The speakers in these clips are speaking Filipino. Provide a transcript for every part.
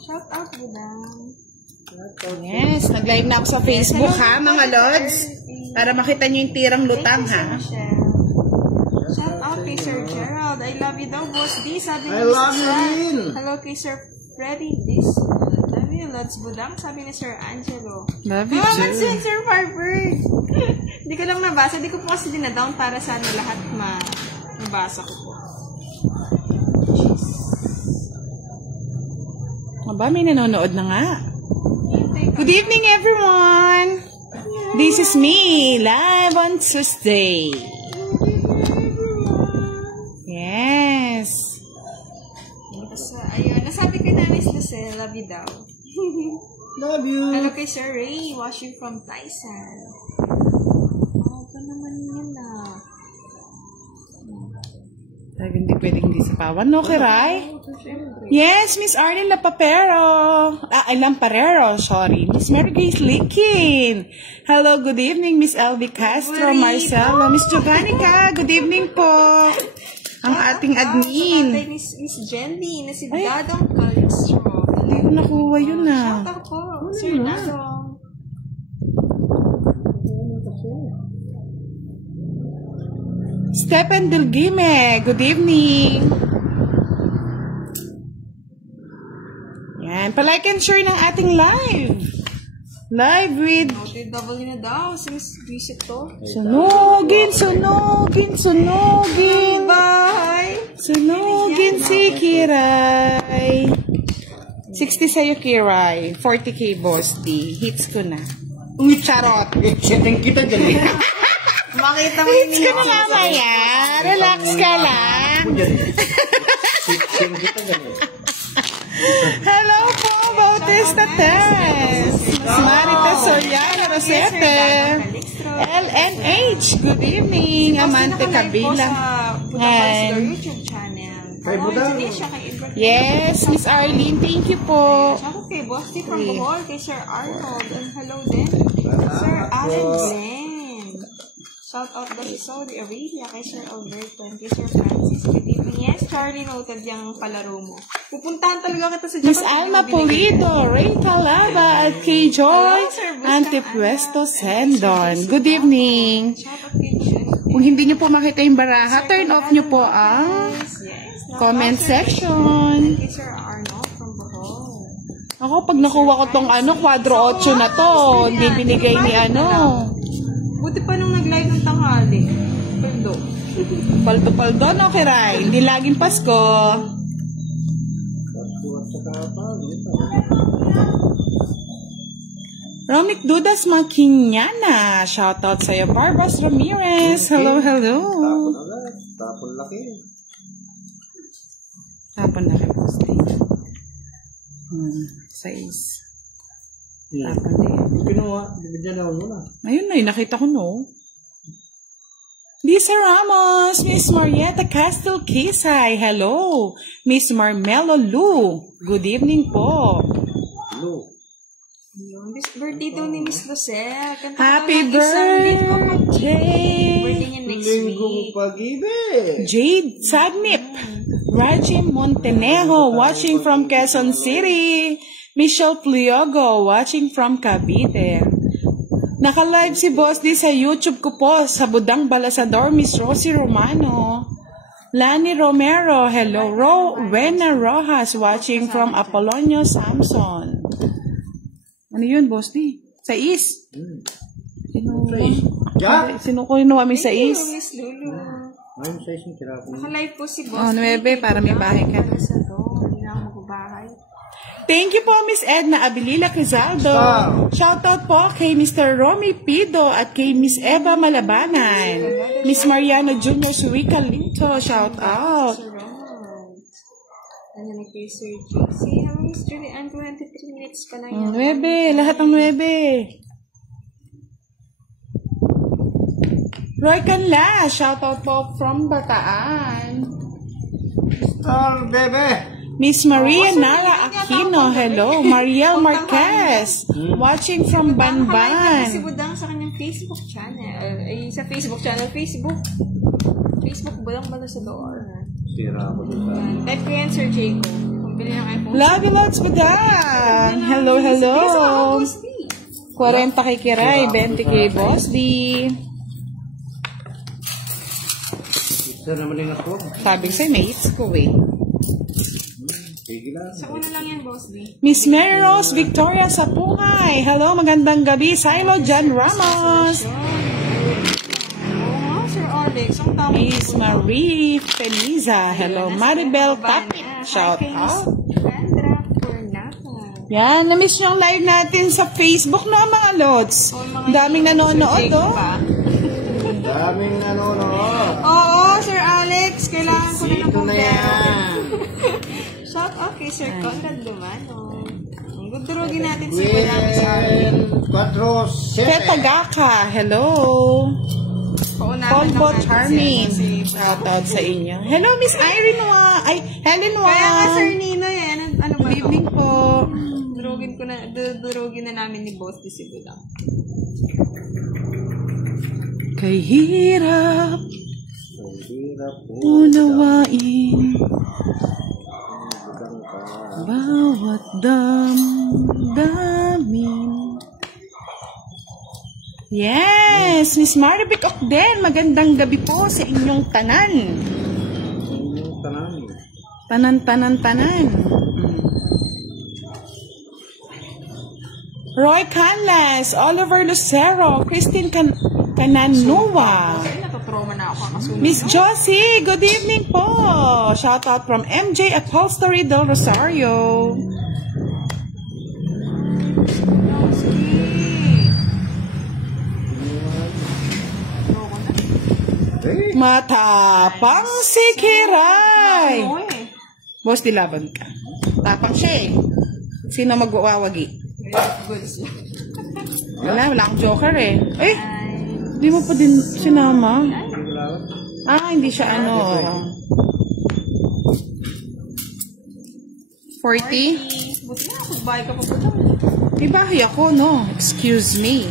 Shout out, Budang. Yes, nag-live na ako sa Facebook, ha, mga lods. Para makita nyo yung tirang lutang, ha. Shout out kay Sir Gerald. I love you daw, Boss D. Sabi I love you, Lynn. Hello kay Sir Freddy. This love you, Lods Budang. Sabi ni Sir Angelo. Love you, too. Sir Farbird. Hindi ko lang nabasa. Hindi ko po kasi dinadown para sana lahat mabasa ko po. Aba, may nanonood na nga. Good evening, everyone. This is me, live on Tuesday. Yes. Ayun, nasabi ko na, Miss Lucelle, love you daw. Love you. Hello kay Sir Ray, watching from Tyson. Ito naman yun na. Sabi, hindi pwedeng hindi sapawan, no, Kiray? Yes, Miss Arlene Lapapero. Lamparero, sorry. Miss Mary Grace Likin. Hello, good evening, Miss Elvie Castro, Marcelo. Miss Giovannica, good evening po. Ang ating admin. Miss Jenny, na si Dadong Calixtro. Hindi ko nakuha yun, Shout out po, Sir Dadong. Stephen Delgime, good evening. Yan, palike and share ng ating live. Live with... OTW na daw, since visit to. Sunugin, sunugin, sunugin. Bye! Sunugin si Kiray. 60 sa'yo, Kiray. 40K, Boss D. Hits ko na. Charot. Setting kita dyan eh. Makita mo Hits ko na mamaya. Relax ka lang. Hello po, Bautista Tess. Marita Soriano Rosete. LNH, good evening. Amante Kabila. Hi. YouTube channel. Kay Budang. Yes, Miss Arlene, thank you po. Ako kay Boss T from Bohol, kay Sir Arnold. And hello din, Sir Alan Glenn. Shout out daw sa Saudi Arabia kay Sir Alberto and kay Sir Francis. Good evening. Yes, Charlie, noted yung palaro mo. Pupuntahan talaga kita sa Japan. Miss Alma Polito, Ray Calaba, at kay Joy Antipuesto Sendon. Good evening. Shout out kay Jen. Kung hindi nyo po makita yung baraha, turn off nyo po ang comment section. Kay Sir Arnold from Bohol. Ako, pag nakuha ko tong quadro 8 na to, hindi binigay ni Buti pa nung nag-live ng tanghali. Paldo. Paldo-paldo, no, Kiray? Hindi laging Pasko. Romic Dudas Makinyana. Shoutout sa'yo, Barbas Ramirez. Hello, hello. Tapon laki. Tapon laki, Posti. 6. Tapon na yan. Kinuha. Bibigyan na muna. Ayun na, nakita ko, no? Lisa Ramos, Miss Marietta Castle Kisay. Hello. Miss Marmelo Lu. Good evening po. Hello. Birthday daw ni Miss Lucelle. Happy birthday! Birthday niya next Linggong week. pag-ibig. Jade Sagnip. Raji Montenejo watching from Quezon City. Michelle Pliogo watching from Cavite. Naka-live si Boss D sa YouTube ko po sa Budang Balasador, Miss Rosie Romano. Lani Romero, hello. Rowena Rojas watching from Apolonio Samson. Ano yun, Boss D? Sa is? Sino ko inuwa mi sa is? Miss Lulu. Ayun sa isang kirapon. Naka-live po si Boss. 9 para may bahay ka. Hindi na ako magbahay. Thank you po, Miss Edna Abilila Quezaldo. Shoutout po kay Mr. Romy Pido at kay Miss Eva Malabanan. Miss Mariano Jr. Suica Linto, shoutout. Ano na kay Sir JC? Hello, Miss Julie. 23 minutes pa na yan. 9, lahat ng 9. Roy Canla, shoutout po from Bataan. Star, bebe. Miss Maria Nara Aquino, hello. Mariel Marquez, watching from Banban. Si Budang sa kanyang Facebook channel. Ay, sa Facebook channel. Facebook Budang Balasador. Sira ako dun sa... Type ko yan, Sir Jaco. Kung pili ng iPhone. Love you lots, madam. Hello, hello. 40 kay Kiray, 20 kay Boss D. Isa naman yung ako. Sabi ko sa'yo, may hits ko eh. Sige lang. Sa una lang yan, Boss B. Miss Mary Rose Victoria Sapungay. Hello, magandang gabi. Silo John Ramos. Oo, Sir Alex. Ang tama. Miss Marie Feliza. Hello, Maribel Tapit. Shout out. Sandra Cornata. Yan, na-miss yung live natin sa Facebook na mga lods. Daming nanonood, oh. Daming nanonood. Oo, Sir Alex. Kailangan ko na ng Sito na kumpleto. yan. Shout out kay Sir Conrad Lumano. Ang gudurugin natin si Madam Charlie. 4-7. Petagaka. Hello. Paunahan Polpo lang natin Charming. si Shout out sa inyo. Hello, Miss Irene Wa. Ay, Helen Wa. Kaya nga, Sir Nino, yan. Ano ba Good ito? evening po. Durugin na namin ni Boss di si Budang. Kay hirap Ang hirap po. unawain bawat damdamin. Yes, Miss Maribik Okden, magandang gabi po sa inyong tanan. Yung tanan. Tanan. Roy Canlas, Oliver Lucero, Christine Cananua. Ay, natutrauma na ako kakasunod. Miss Josie, good evening po. Shout out from MJ Upholstery del Rosario. Eh, Matapang si Kiray. Oo eh. Boss, dilaban ka. Tapang siya eh. Sino magwawagi? Goods lang. Wala akong joker eh. Eh, di mo pa din sinama? Hindi siya ano. 40? Buti na, magbahay ka pa po daw. May bahay ako, no? Excuse me.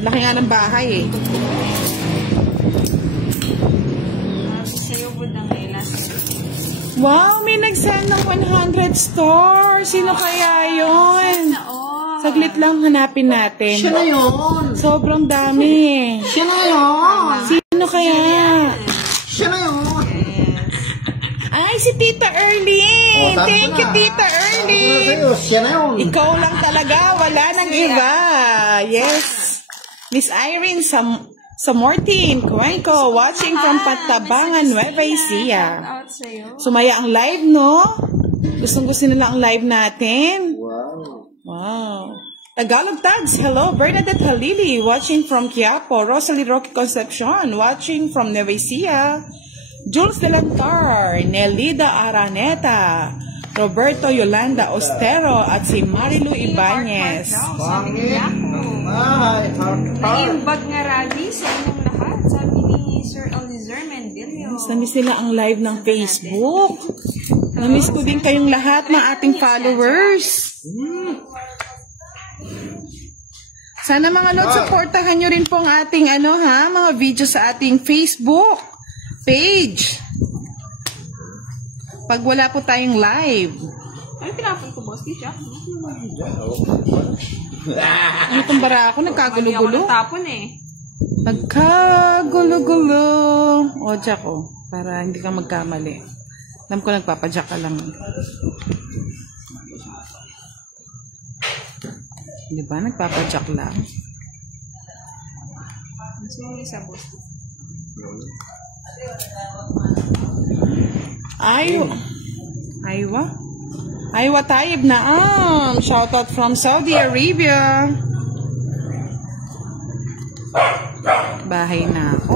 Laki nga ng bahay eh. Sa'yo, Budang, eh. Last Wow, may nag-send ng 100 stars. Sino kaya yun? Saglit lang hanapin natin. siya na yun. Sobrang dami. Siya na yun. Sino kaya? Siya na yun. Ay, si Tita Erlyn. Thank you, Tita Erlyn. Siya na yun. Ikaw lang talaga. Wala nang iba. Yes. Miss Irene Samortin Cuenco, watching from Patabangan, Nueva Ecija. out sa'yo. Sumaya ang live, no? Gustong-gusto nila ang live natin. Wow. Wow. Tagalog tags. Hello, Bernadette Halili, watching from Quiapo. Rosalie Roque Concepcion, watching from Nueva Ecija. Jules Delantar, Nelida Araneta, Roberto Yolanda Ostero, at si Marilu Ibanez. Pangit. Ay, heart. Naimbag nga rally sa inyong lahat. Sabi ni Sir Elizer Mendilio. Namiss nila ang live ng Facebook. Namiss ko din kayong lahat ng ating followers. Sana mga lods, supportahan nyo rin po ang ating mga video sa ating Facebook page. Pag wala po tayong live. Ano tinapon ko, Boss? Di siya? Ano itong bara ako? Hindi ako Nagkagulo-gulo? natapon eh. Nagkagulo-gulo. O, Jack, para hindi ka magkamali. Alam ko nagpapadyak ka lang. Di ba? Nagpapadyak lang. Sino yung isa, Boss? Aywa Taib Naam. Shoutout from Saudi Arabia. Bahay na ako.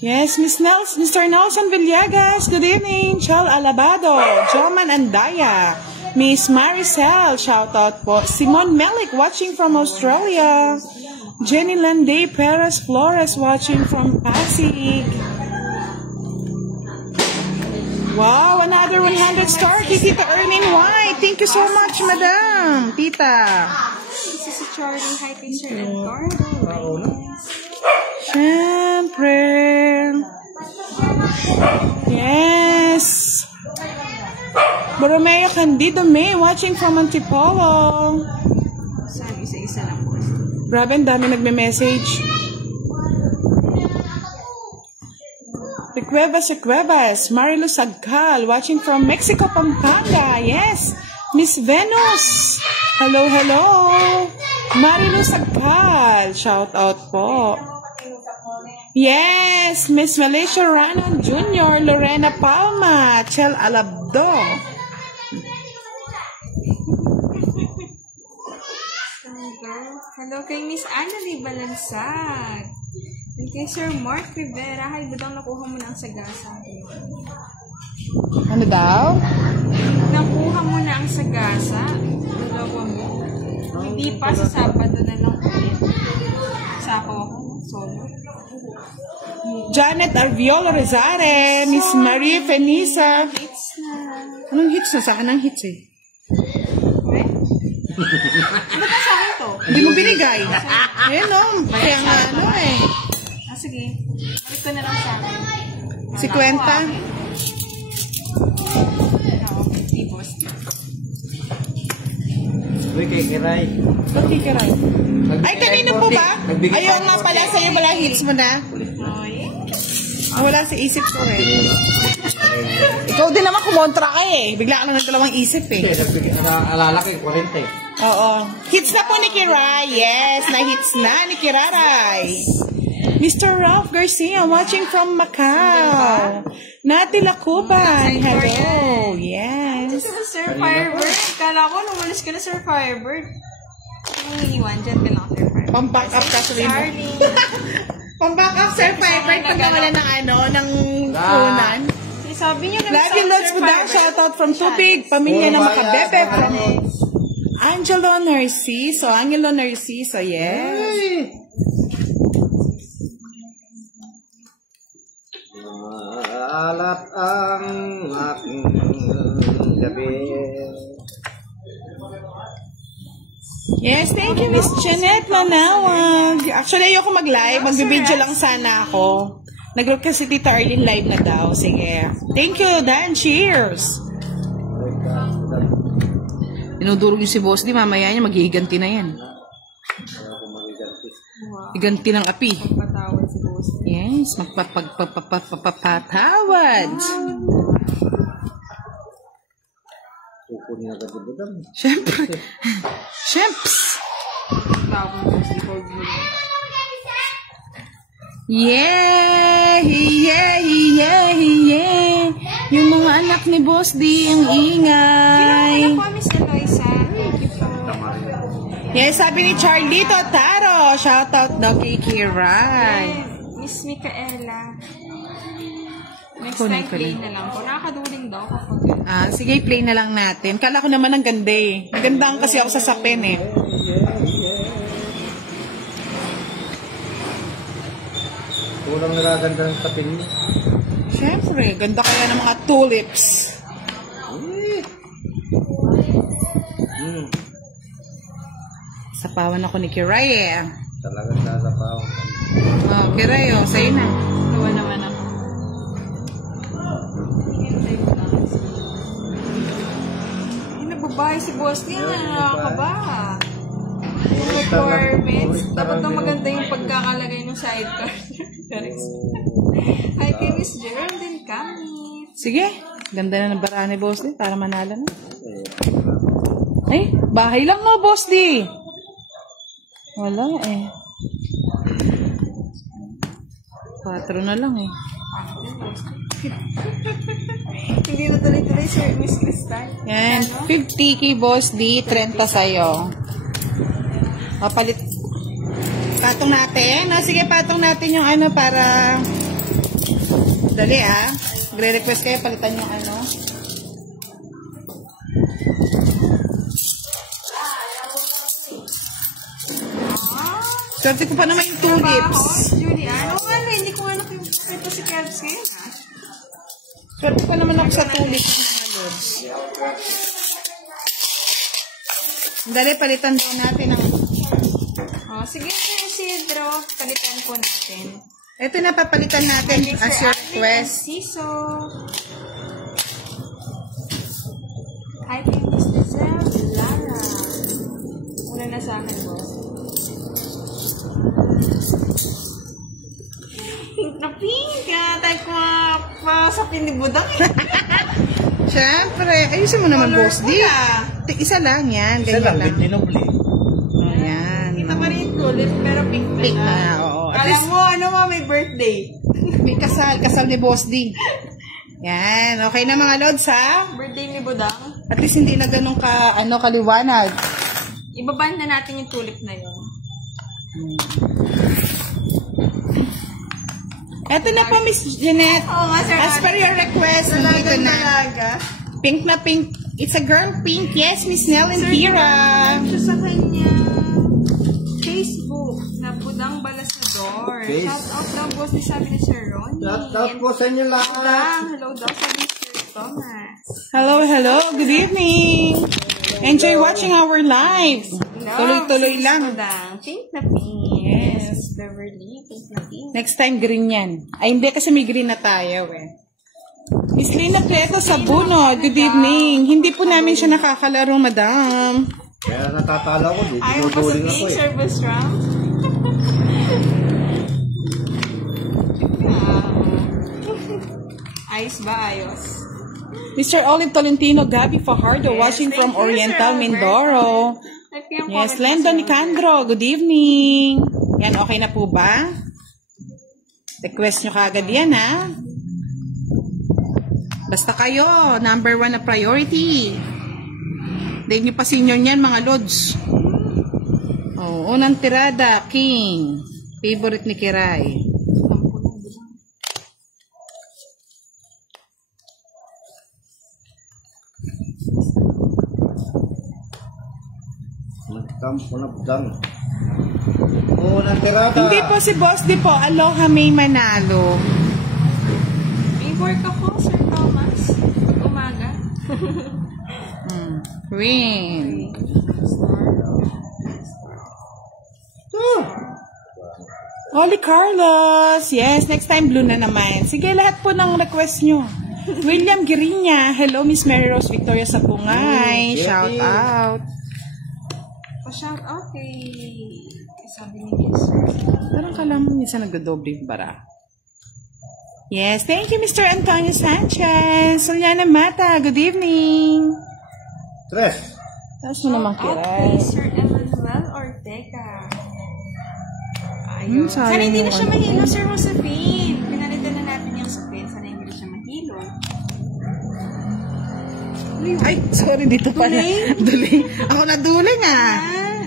Yes, Mr. Nelson Villegas, good evening. Chal Alabado, Joman Andaya, Miss Maricel, shout out po. Simon Melik, watching from Australia. Jenny Landay Perez Flores, watching from Pasig. Wow, another 100 star kay Tita Erlyn White. Thank you so much, Madam. Tita. Charlie. Hi kay Sir Eduardo. Siyempre. Yes. Borromeo Candido May, watching from Antipolo. Saan? Isa-isa lang po. Grabe, ang dami nagme-message. Cuevas, Marilu Sagcal, watching from Mexico, Pampanga. Yes. Miss Venus. Hello. Marilu Sagcal. Shout out po. Yes. Miss Malaysia Ranon Jr., Lorena Palma, Chel Alabdo. Hello kay Miss Annalie Balansag. And kay Sir Mark Rivera. Hi, budang nakuha mo na ang sagasa. Ano daw? Nakuha mo na ang sagasa. Dalawa mo. Hindi pa sa Sabado na lang ulit. Sako ako. Solo. Janet Arviola Rezare, Miss Marie Fenisa. Hits na. Anong hits na? Sa akin ang hits eh. Okay? Ba't sa akin to? Hindi mo binigay. Ayun no. Kaya nga ano eh. Sige. Balik ko na lang sa akin. 50? Uy, kay Kiray. Ba't kikiray? Ay, kanino po ba? Ayaw nga pala sa'yo, wala hits mo na. Wala sa isip ko eh. Ikaw din naman kumontra ka eh. Bigla ka lang nagdalawang isip eh. Alala ko yung 40. Oo. Hits na po ni Kiray. Yes, na-hits na ni Kiraray. Mr. Ralph Garcia, watching from Macau. Nati Lacuban. Hello. Yes. Ito ba, Sir Firebird? Kala ko, numalis ka na, Sir Firebird. Ang iniwan dyan ka lang, Sir Firebird. Pang-back up ka sa Charlie. Pang-back up, Sir Firebird, pag nawala ng ano, ng punan. Sabi niyo na Love you lots po daw. Shoutout from Tubig. Pamilya na Makabebe. From Angelo Narciso. Yes. Alat ang aking gabi. Yes, thank you, Miss Jeanette Manawag. Actually, ayoko mag-live. Mag-video lang sana ako. Nag-group kasi si Tita Arlene live na daw. Sige. Thank you, Dan. Cheers. Dinudurog yung si Boss D. Mamaya niya, maghihiganti na yan. Higanti ng api. Patawad si Boss. Yes, magpapatawad. Kukunin agad yung budang. Siyempre. Shemps. Tawag si Boss. Yeah. Yung mga anak ni Boss D, ang ingay. Ano po, Miss Eloisa? Thank you po. Yes, sabi ni Charlie Totaro. Shoutout daw kay Kiray. Miss Micaela. Next Kunin time, ko play rin. na lang po. Nakakaduling daw kapag... Sige, play na lang natin. Kala ko naman ang ganda eh. Magandang kasi ako sa sapin eh. Kulang nagaganda ng tapin niya. Siyempre, ganda kaya ng mga tulips. Sapawan ako ni Kiray eh. Talagang sasapaw. Oh, Kiray oh, sa'yo na. Gawa naman ako. Hintay mo lang. Ay, nagbabahay si Boss niya. Nakakabaha. Yung requirements. Dapat na maganda yung pagkakalagay ng sidecar. Ay, kay Miss Geraldine Kamit. Sige, ganda na ng bara ni Boss D para manalo na. Ay, bahay lang no, Boss D. Wala eh. 4 na lang eh. Hindi na tuloy-tuloy, Sir Miss Crystal. Yan, 50 kay Boss D, 30 sa'yo. Papalit. Patong natin. Sige, patong natin yung ano para... Dali ah. Gre-request kayo, palitan yung ano. Swerte ko pa naman yung tulips. Julian, ano, hindi ko nga nakikita si Kevs ngayon ah. Swerte pa naman ako sa tulips. Dali, palitan daw natin ang Oh, sige, Sir Isidro. Palitan po natin. Ito na papalitan natin as your request. Siso. I think Miss Lizelle Lara. Una na sa akin, boss. Pink na pink. Tayo ko pa sa pinibudang. Siyempre. Ayusin mo naman, boss. Di. Isa lang yan. Isa lang, Ganyan lang. dinobli. Ayan. Kita pa rin yung tulip, pero pink na Pink siya. na, oo. At Alam least, mo, ano mo, may birthday. may kasal ni Boss D. Yan. Okay na mga lods, ha? Birthday ni Budang. At least hindi na ganun kaliwanag. Ibaban na natin yung tulip na yun. Eto na po, Miss Jeanette. Oo nga, Sir. As per your request, dito na. Talaga. Pink na pink. It's a girl pink. Yes, Miss Nell and Kira. Siya sa kanya Facebook na Budang Balasador. Face. Shout out daw, boss, ni sabi ni Sir Ronnie. Shout out po sa inyo lahat. Budang, hello daw sabi ni Sir Thomas. Hello. Good evening. Enjoy watching our live. Tuloy-tuloy lang. Budang, pink na pink. Yes. Beverly, pink na pink. Next time, green yan. Ay, hindi kasi may green na tayo, eh. Miss Lina Prieto sa Bunod. Good evening. Hindi po namin siya nakakalaro, madam. Kaya natatala ko, di Ayaw pa sa dinuduling ako pink eh. service round. Ayos ba? Ayos. Mr. Olive Tolentino, Gabi Fajardo, Yes, watching thank from you, Sir Oriental, Albert. Mindoro. Yes, Lendo Nicandro, good evening. Yan, okay na po ba? Request nyo kagad yan, ha? Basta kayo, number 1 na priority. Dahil nyo pa senior niyan, mga lods. Oh, unang tirada, King. Favorite ni Kiray. Magkampo na budang. Unang tirada. Hindi po si Boss di po, Aloha May Manalo. May work ako, Sir Thomas. Umaga. Queen. Holy Carlos. Yes, next time blue na naman. Sige, lahat po ng request nyo. William Girinya. Hello, Miss Mary Rose Victoria Sapungay. Shout out. Pa-shout out kay sabi ni Miss. Parang kala mo minsan nagdodoble yung bara. Yes, thank you, Mr. Antonio Sanchez. Soliana Mata, good evening. Tres. Tapos mo naman Shout out kiray. kay Sir Emmanuel Ortega. Ayun. sayang Sana hindi na yung siya ano. mahilo, Sir Josephine. Pinalitan na natin yung sapin. Sana hindi na siya mahilo. Ay, sorry, dito pala. Duling. Ako na duling, ah. Yan.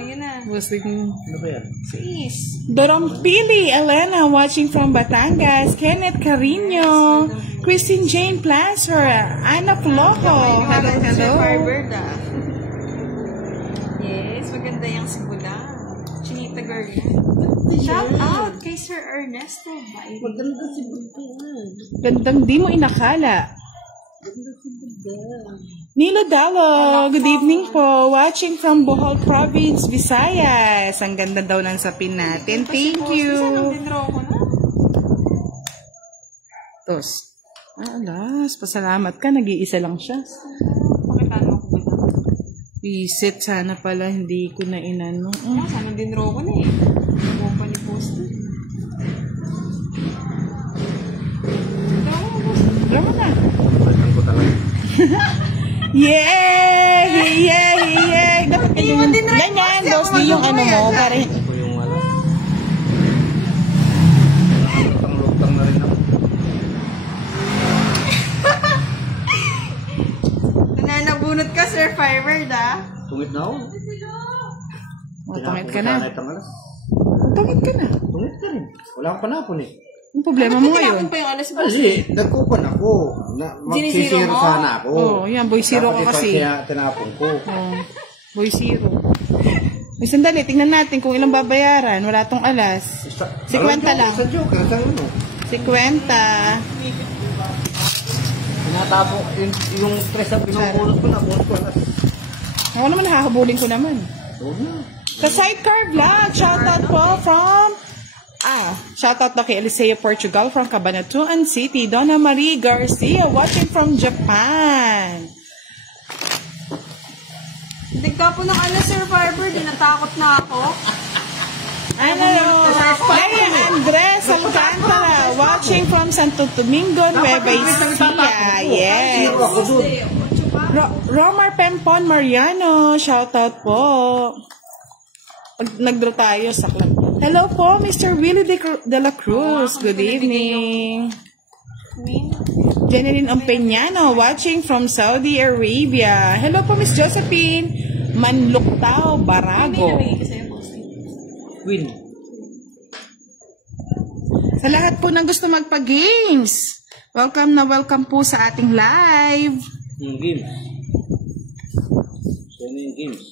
Yun na. Busing. Ano ba yan? Sis. Dorompili, Elena, watching from Batangas. Kenneth Carino. Christine Jane Placer. Ana Flojo. Hello, Sir hello. Barberda. Yes, maganda yung simula. Chinita girl yan. Shout out kay Sir Ernesto. Maganda si Gandang di mo inakala. Nilo Dalo, good evening po. Watching from Bohol Province, Visayas. Ang ganda daw ng sapin natin. Thank you. Dinro ko na. Tos. Alas, pasalamat ka. Nag-iisa lang siya. Pakitano ko ba na? Visit, sana pala hindi ko na inano. Sana dinro ko na eh. Huwag pa ni post. Drama na. Balikan ko talaga. Yay! Yay! Dapat ganyan. Ganyan, boss. Di yung ano mo. Para Ito yung ano. Lutang-lutang na rin ako. Nananabunot ka, Sir Firebird, ah. Tungit na ako. tungit ka na. Tinapon ko sana itang alas. Tungit ka na. Tungit ka rin. Wala akong panapon eh. Ang problema mo ngayon. Tinapon pa yung alas mo. Kasi, nagkupan ako. Sinisiro Magsisiro mo? sana ako. Oh, yan, boy zero ka Dapat kasi. Kaya tinapon ko. Oh, boy zero. May sandali, tingnan natin kung ilang babayaran. Wala tong alas. 50 lang. Sa joke, sa ano. 50. Tinatapo, yung stress na pinupulot ko na, bunot ko alas. Ako naman, nakahabulin ko naman. Oo na. Sa Sidecar Vlog, shoutout po from... shoutout na kay Eliseo Portugal from Cabanatuan City. Donna Marie Garcia watching from Japan. Hindi ka po ng survivor, di natakot na ako. Leia Andres Alcantara watching from Santo Domingo, Nueva Ecija. Yes. Romar Pempon Mariano, shoutout po. Nagdraw tayo sa club. Hello po, Mr. Willie de la Cruz. Good evening. Jeneline Ompeñano watching from Saudi Arabia. Hello po, Miss Josephine Manluktao Barago. Queen. Sa lahat po ng gusto magpa-games, welcome na welcome po sa ating live. Yung games. So, ano yung games?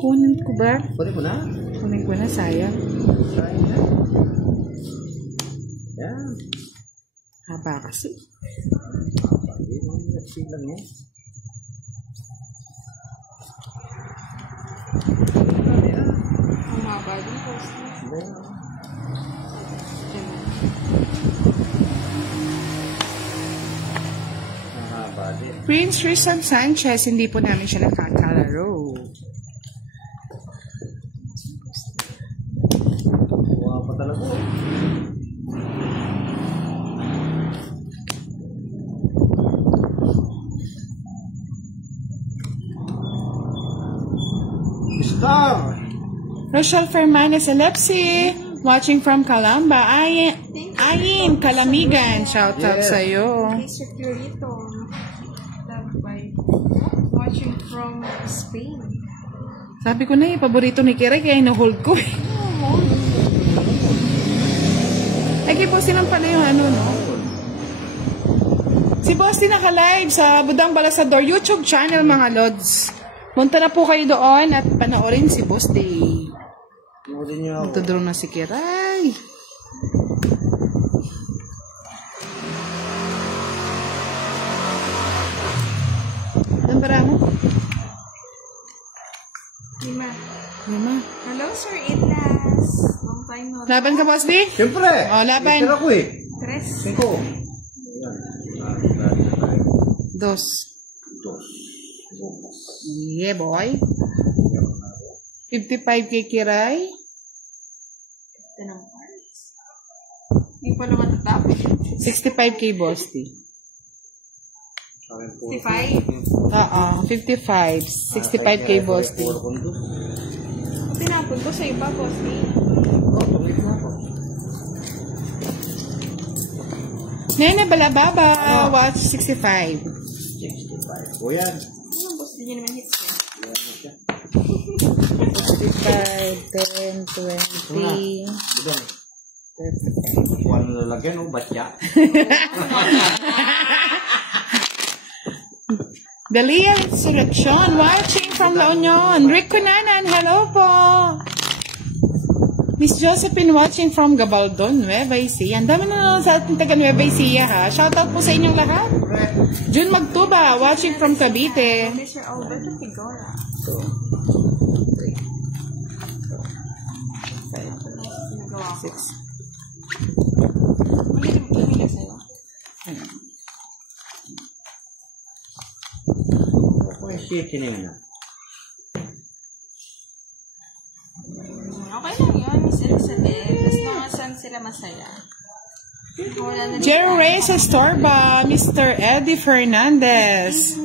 Kunin ko ba? Pwede mo na. Kunin ko na, sayang. Sayang na. Yan. Haba kasi. Nag-speed lang yan. Ang haba din po. Prince Rizal Sanchez, hindi po namin siya nakakalaro. Kuha pa talaga. Star! Rochelle Fermanes Elepsi, watching from Calamba. Ayin, Kalamigan, shout out sa'yo. Kay Sir Purito. Loved by watching from Spain. Sabi ko na paborito ni Kira, kaya ino-hold ko eh. Ay, kay Boss lang pala yung ano, no? Si Boss din naka-live sa Budang Balasador YouTube channel, mga Lods. Punta na po kayo doon at panoorin si Boss Day. Magtudurong na si Kiray. Tandara mo? 5. Lima. Hello, Sir Itlas. Long time no. Laban ka, Boss Day? Siyempre! Oh, laban. Ito ako eh. 3. 5. Dos. Yeah, boy. 55 kay Kiray. Ito ng parts. Hindi pa naman tatapos. 65 kay Boss D. 55. 55. 65 kay Boss D. Tinapon ko sa iba, Boss D. Nene Balababa, watch 65. 65. O yan. Anong Boss D niya naman hits niya? 55, 10, 20, 35. Kuha na lalagyan o batya. Dalia Insurrection, watching from La Union. Rick Cunanan, hello po. Miss Josephine watching from Gabaldon, Nueva Ecija. Ang dami na sa ating taga Nueva Ecija, ha. Shoutout po sa inyong lahat. June Magtuba, watching from Cavite. Mr. Alberto Figora. 6. Hindi sa'yo. Okay, shit na yun. Okay lang yun, Miss Elizabeth. Tapos mga saan sila masaya. Jerry Reyes Estorba, Mr. Eddie Fernandez.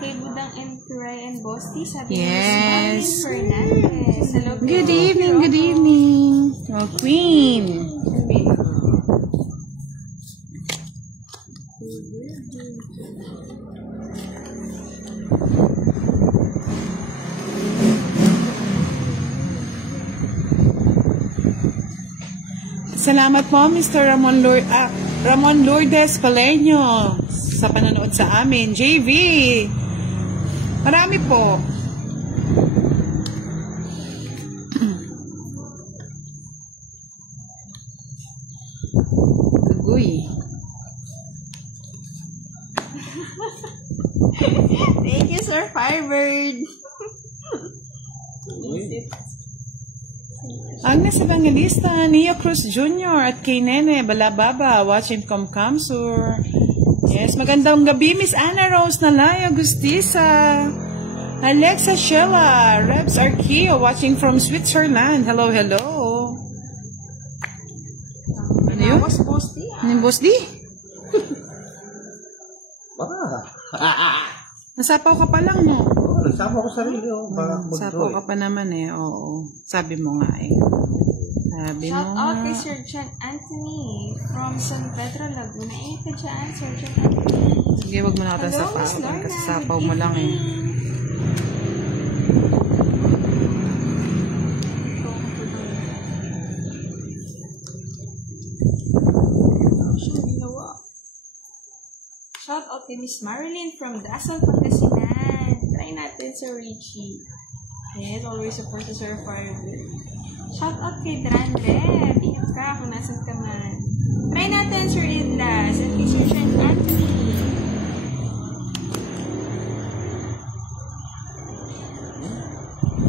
Kay Budang and Kuray and Bosti, sabi Yes. Miss Fernandez. Hello po. Good evening, good evening. Oh, Queen. Salamat po, Mr. Ramon Lourdes Paleño sa panonood sa amin. JV, marami po. Uy. Thank you, Sir Firebird. Agnes Evangelista, Neo Cruz Jr. at kay Nene Balababa watching from Kamsur. Yes, magandang gabi, Miss Anna Rose Nalayo Gustisa. Alexa Sheila, Rebs Arqueo watching from Switzerland. Hello, hello. Ano yun? Boss D. Ano yung Boss D? Nasapaw ka pa lang mo. Nagsapaw ko sarili. Nasapaw ka pa naman eh. Oo. Sabi mo nga eh. Sabi mo Shout nga. out kay Sir John Anthony from San Pedro, Laguna. Ka dyan, Sir John Anthony. Sige, wag mo na kita Hello, Miss sapaw. Lorna. Kasi sapaw mo lang eh. Shout out kay Miss Marilyn from Dasal, Pangasinan. Try natin, Sir Richie. Yes, always support to Sir Firebird. Shout out kay Drandre. Ingat ka kung nasan ka man. Try natin, Sir Idlas. And kay Sir Sean Anthony.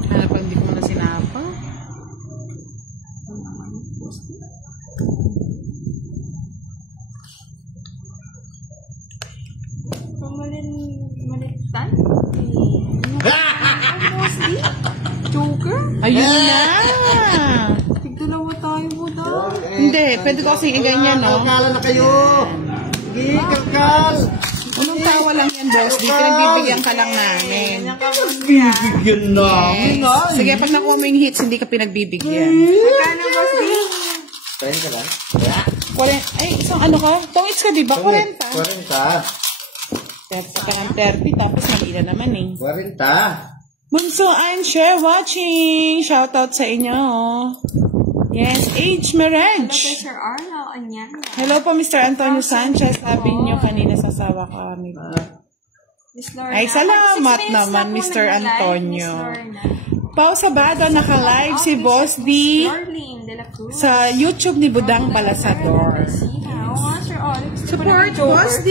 Ano pag hindi ko na sinapa? Malitan? Joker? Ayun na! Tigdalawa tayo mo daw. Hindi, pwede ko kasi ganyan, no? Kalkala na kayo. Sige, kalkal. Unong tawa lang yan, boss. Di pinagbibigyan ka lang namin. Bibigyan namin. Sige, pag nakuha mo yung hits, hindi ka pinagbibigyan. Magkano, Boss D? Tayo ka lang. Ay, isang ano ka? Tongits ka, di ba? 40. 40. 30 ka ng 30, tapos mag-ila naman eh. 40. Bunso and share watching. Shoutout sa inyo. Yes, Age Hello Marriage. kay Sir Arlo Anyanda. Hello po, Mr. Antonio Sanchez. Sabi niyo kanina sasawa kami. Miss Lorna. Ay, salamat 6 minutes naman, na po Mr. nag-live, Antonio. Miss Lorna. Pao Sabado, naka-live si Boss D Lorlene de la Cruz. sa YouTube ni Budang Balasador. Support Boss D!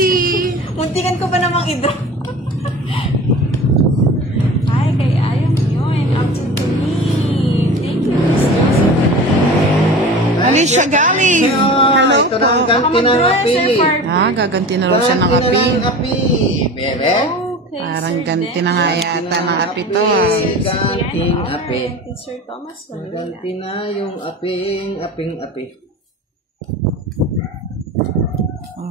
Muntikan ko pa namang i-drop. Hi, kay Ayong yun. Up to me. Thank you, Miss Josephine. Alicia Gali. Hello Ito po. na ang ganti ng api. Gaganti na raw siya ng api. Ganti na ng api. Bebe? Okay, Parang Sir ganti Den. na nga yata ng api to ah. Ganting api. Kay Sir Thomas Valera. Ganti na yung aping api.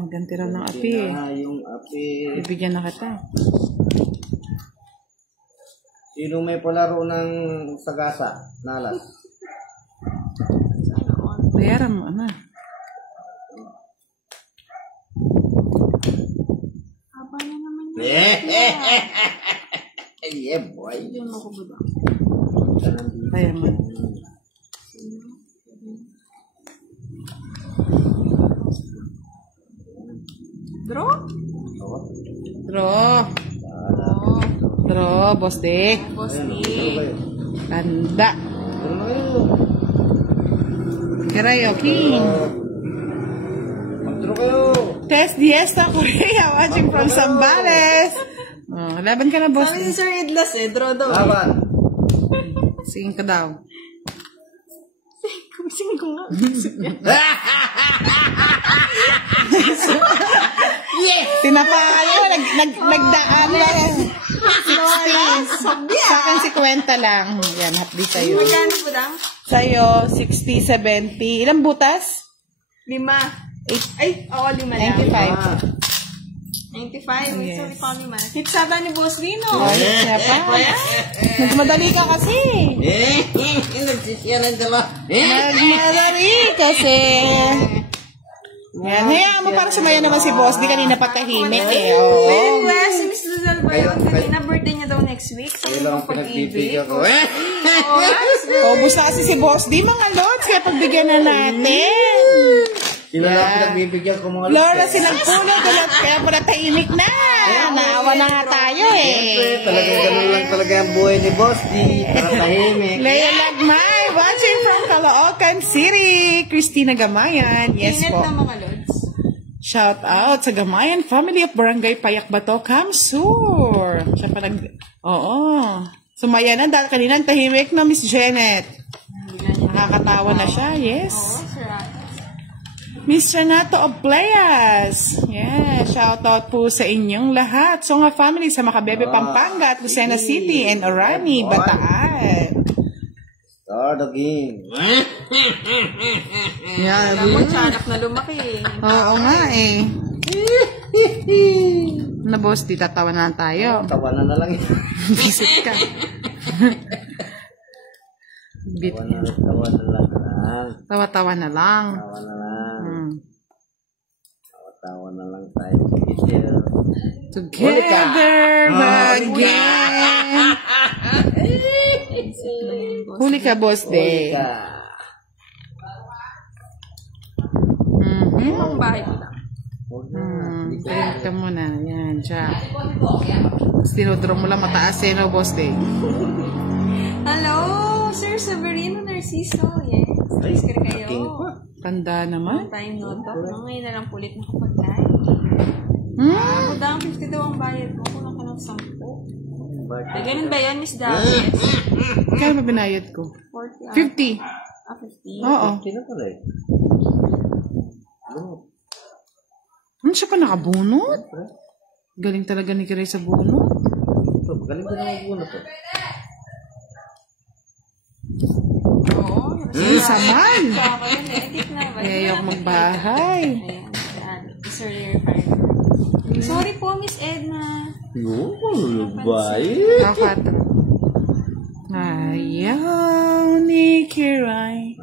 Ganti raw ng api Ganti eh. na yung api. Bibigyan na kita. Sino may palaro ng sagasa? Nalas. Bayaran mo, ano? Haba na naman yun. Yeah, boy. Yun ako ba ba? Bayaran mo. Draw? Draw. Draw, Boss D. Boss D. Tanda. Pero na kayo. Kirayo, King. Magturo kayo. Tess Diesta, Korea, watching from Zambales. Oh, laban ka na, Boss Sabi D. ni Sir Idlas draw daw. Laban. Singin ka daw. Kumising ko nga. Tinapaan mo, nagdaan lang. 60. Sa akin 50 lang. Yan, hapdi sa'yo. Magkano po lang? Sa'yo, 60, 70. Ilang butas? 5. 8, Ay, oo, 5 lang. 95. 95. Yes. So, call me man. Hitsaba ni Boss Lino. Ayos niya pa. Nagmadali ka kasi. Nagsisyanan ka ba? Nagmadali kasi. Yan, hayaan mo para sumaya naman si Boss. Di kanina pa tahimik eh. Oo. Well, si Miss Luzal ba yun? Kanina birthday niya daw next week. Sa Kaya ibang lang pag-ibig. pinagbibigyan ko. Ubus na kasi si Boss. Di mga lods. Kaya pagbigyan na natin. Sila lang pinagbibigyan ko mga Flora, silang puno. Kaya pala tahimik na. Naawa na nga tayo eh. Talagang ganun lang talaga ang buhay ni Boss D. Para tahimik. Lea Lagmay, watching from Caloocan City. Christina Gamayan. Yes Ingat po. na mga lods. Shout out sa Gamayan family of Barangay Payakbato, Kamsur. Siya pa Oo. Sumaya na dahil kanina ang tahimik na Miss Janet. Nakakatawa na siya, yes. Oo, Sir Atos. Miss Renato of Playas. Yeah, shout out po sa inyong lahat. So nga family sa Macabebe, Pampanga at Lucena City and Orani, Bataan. Start the game. Yeah, Alam mo, tiyanak na lumaki eh. oo nga eh. Na boss, di tatawa na lang tayo. Tawanan na lang. Visit ka. Bit. Tawanan lang. Tawa-tawa na lang. Tawa na lang. Tawa na lang tayo. Together again. Huli ka, boss day. Ang bahay ko lang. Tingnan ka muna. Yan, siya. Dinodro mo lang mataas eh, no, boss day. Hello, Sir Severino Narciso. Yes. Please ka kayo. Tanda naman. Time noto. Ngayon na lang pulit na kapag-live. Budang 50 daw ang bayad mo. Kulang ka ng 10. Ganun ba yan, Miss Davis? Kaya ba binayad ko? 40. 50. 50. Oo. Sino pala eh? Ano siya pa nakabunot? Galing talaga ni Kiray sa bunot. Galing ko na magbunot eh. Oo. Ay, saman. Ako yun, edit na ba? Kaya ayok magbahay. Ayan. Sir Fire. Sorry po, Miss Edna. Yung bay. Dapat. Ayaw ni Kiray.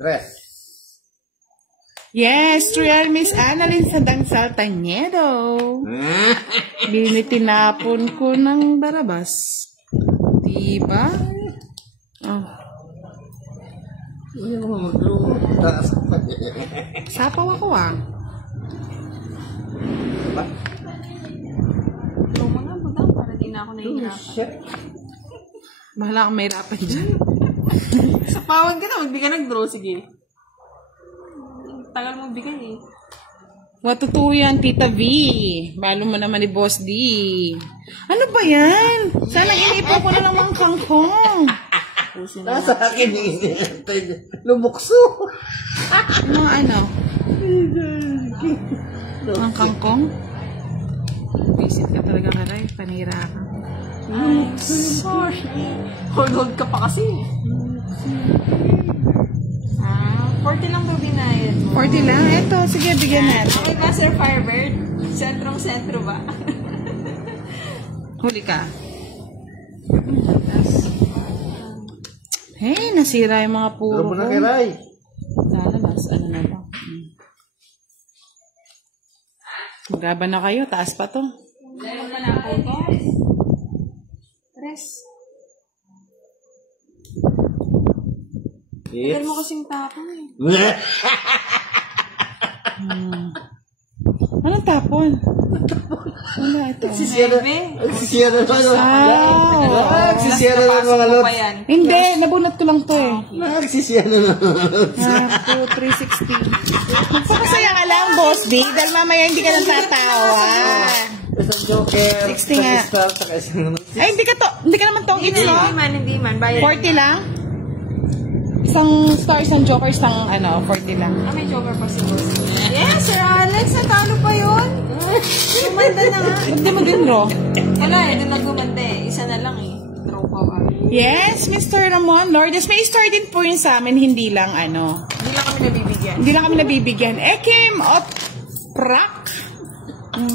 Tres. Yes, real Miss Annalyn Sandang Saltañedo. Binitinapon ko ng barabas. Diba? Oh. Sapaw ako ah. Luma nga, budang. Para di na ako nahihirapan. Bahala kang mahirapan dyan. Sa pawag ka na, magbigay ng-draw. Sige. Tagal mo bigay eh. Matutuwa yan, Tita V. Balo mo naman ni Boss D. Ano ba yan? Sana inipo ko na naman kangkong. Nasa akin lumukso. Yung mga ano? Ang kangkong? Visit ka talaga ka, Ray. Panira ka. Sorry. Hold ka pa kasi. 40 lang ba binayad mo? 40 lang? Eto, sige, bigyan natin. Okay ba, Sir Firebird? Sentrong-sentro ba? Huli ka. Hey, nasira yung mga puro Ano ko. na kay Ray? Lalalas, ano na ba? Magaba na kayo, taas pa to. Ano pa na ako to? Tres. Tagal mo kasing tapon eh. Anong tapon? Wala ito. Sisira naman. Sisira naman mga Napasok mo lods. pa yan. Hindi, nabunot ko lang to eh. Nagsisira naman. 2, 360. Magpapasaya ka lang, Boss D, dahil mamaya hindi ka nang tatawa. Isang joker. 60 nga. Isang star, saka isang Ay, hindi ka naman tong Hindi no? hindi man. Bayad. 40 lang? Isang star, isang joker, isang 40 lang. May joker pa si Boss. Yes, Sir Alex, natalo pa yun. Gumanda na nga. Ba't di mo din draw? Wala eh, doon nagumanda eh. Isa na lang eh. Draw pa ba? Yes, Mr. Ramon Lourdes. May star din po yun sa amin, hindi lang Hindi lang kami nabibigyan. Hindi lang kami nabibigyan. Ekim of Prak.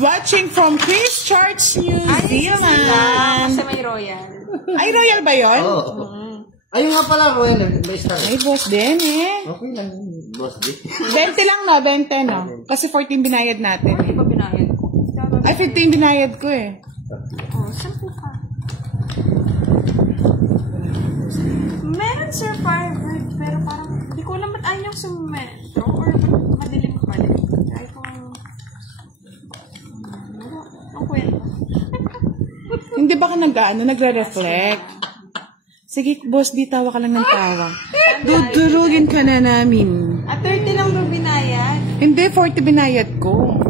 Watching from Christchurch, New Zealand. Sa may Royal. Ay, royal ba yun? Oo. Ayun nga pala, Royal. May star. Ay, boss din eh. Okay lang. Boss D. 20 lang no, 20 no. Kasi 14 binayad natin. Ano ba binayad ko? Ay, 15 binayad ko eh. Oh, 10 ka. Meron Sir Firebird, pero parang, hindi ko alam ba't ayaw niyang sumetro or ba't madilim pa rin. Kahit kung, ang kwento. Hindi ba ka nagre-reflect? Sige, boss, di tawa ka lang ng tawa. Dudurugin ka na namin. At 30 lang daw binayad. Hindi, 40 binayad ko.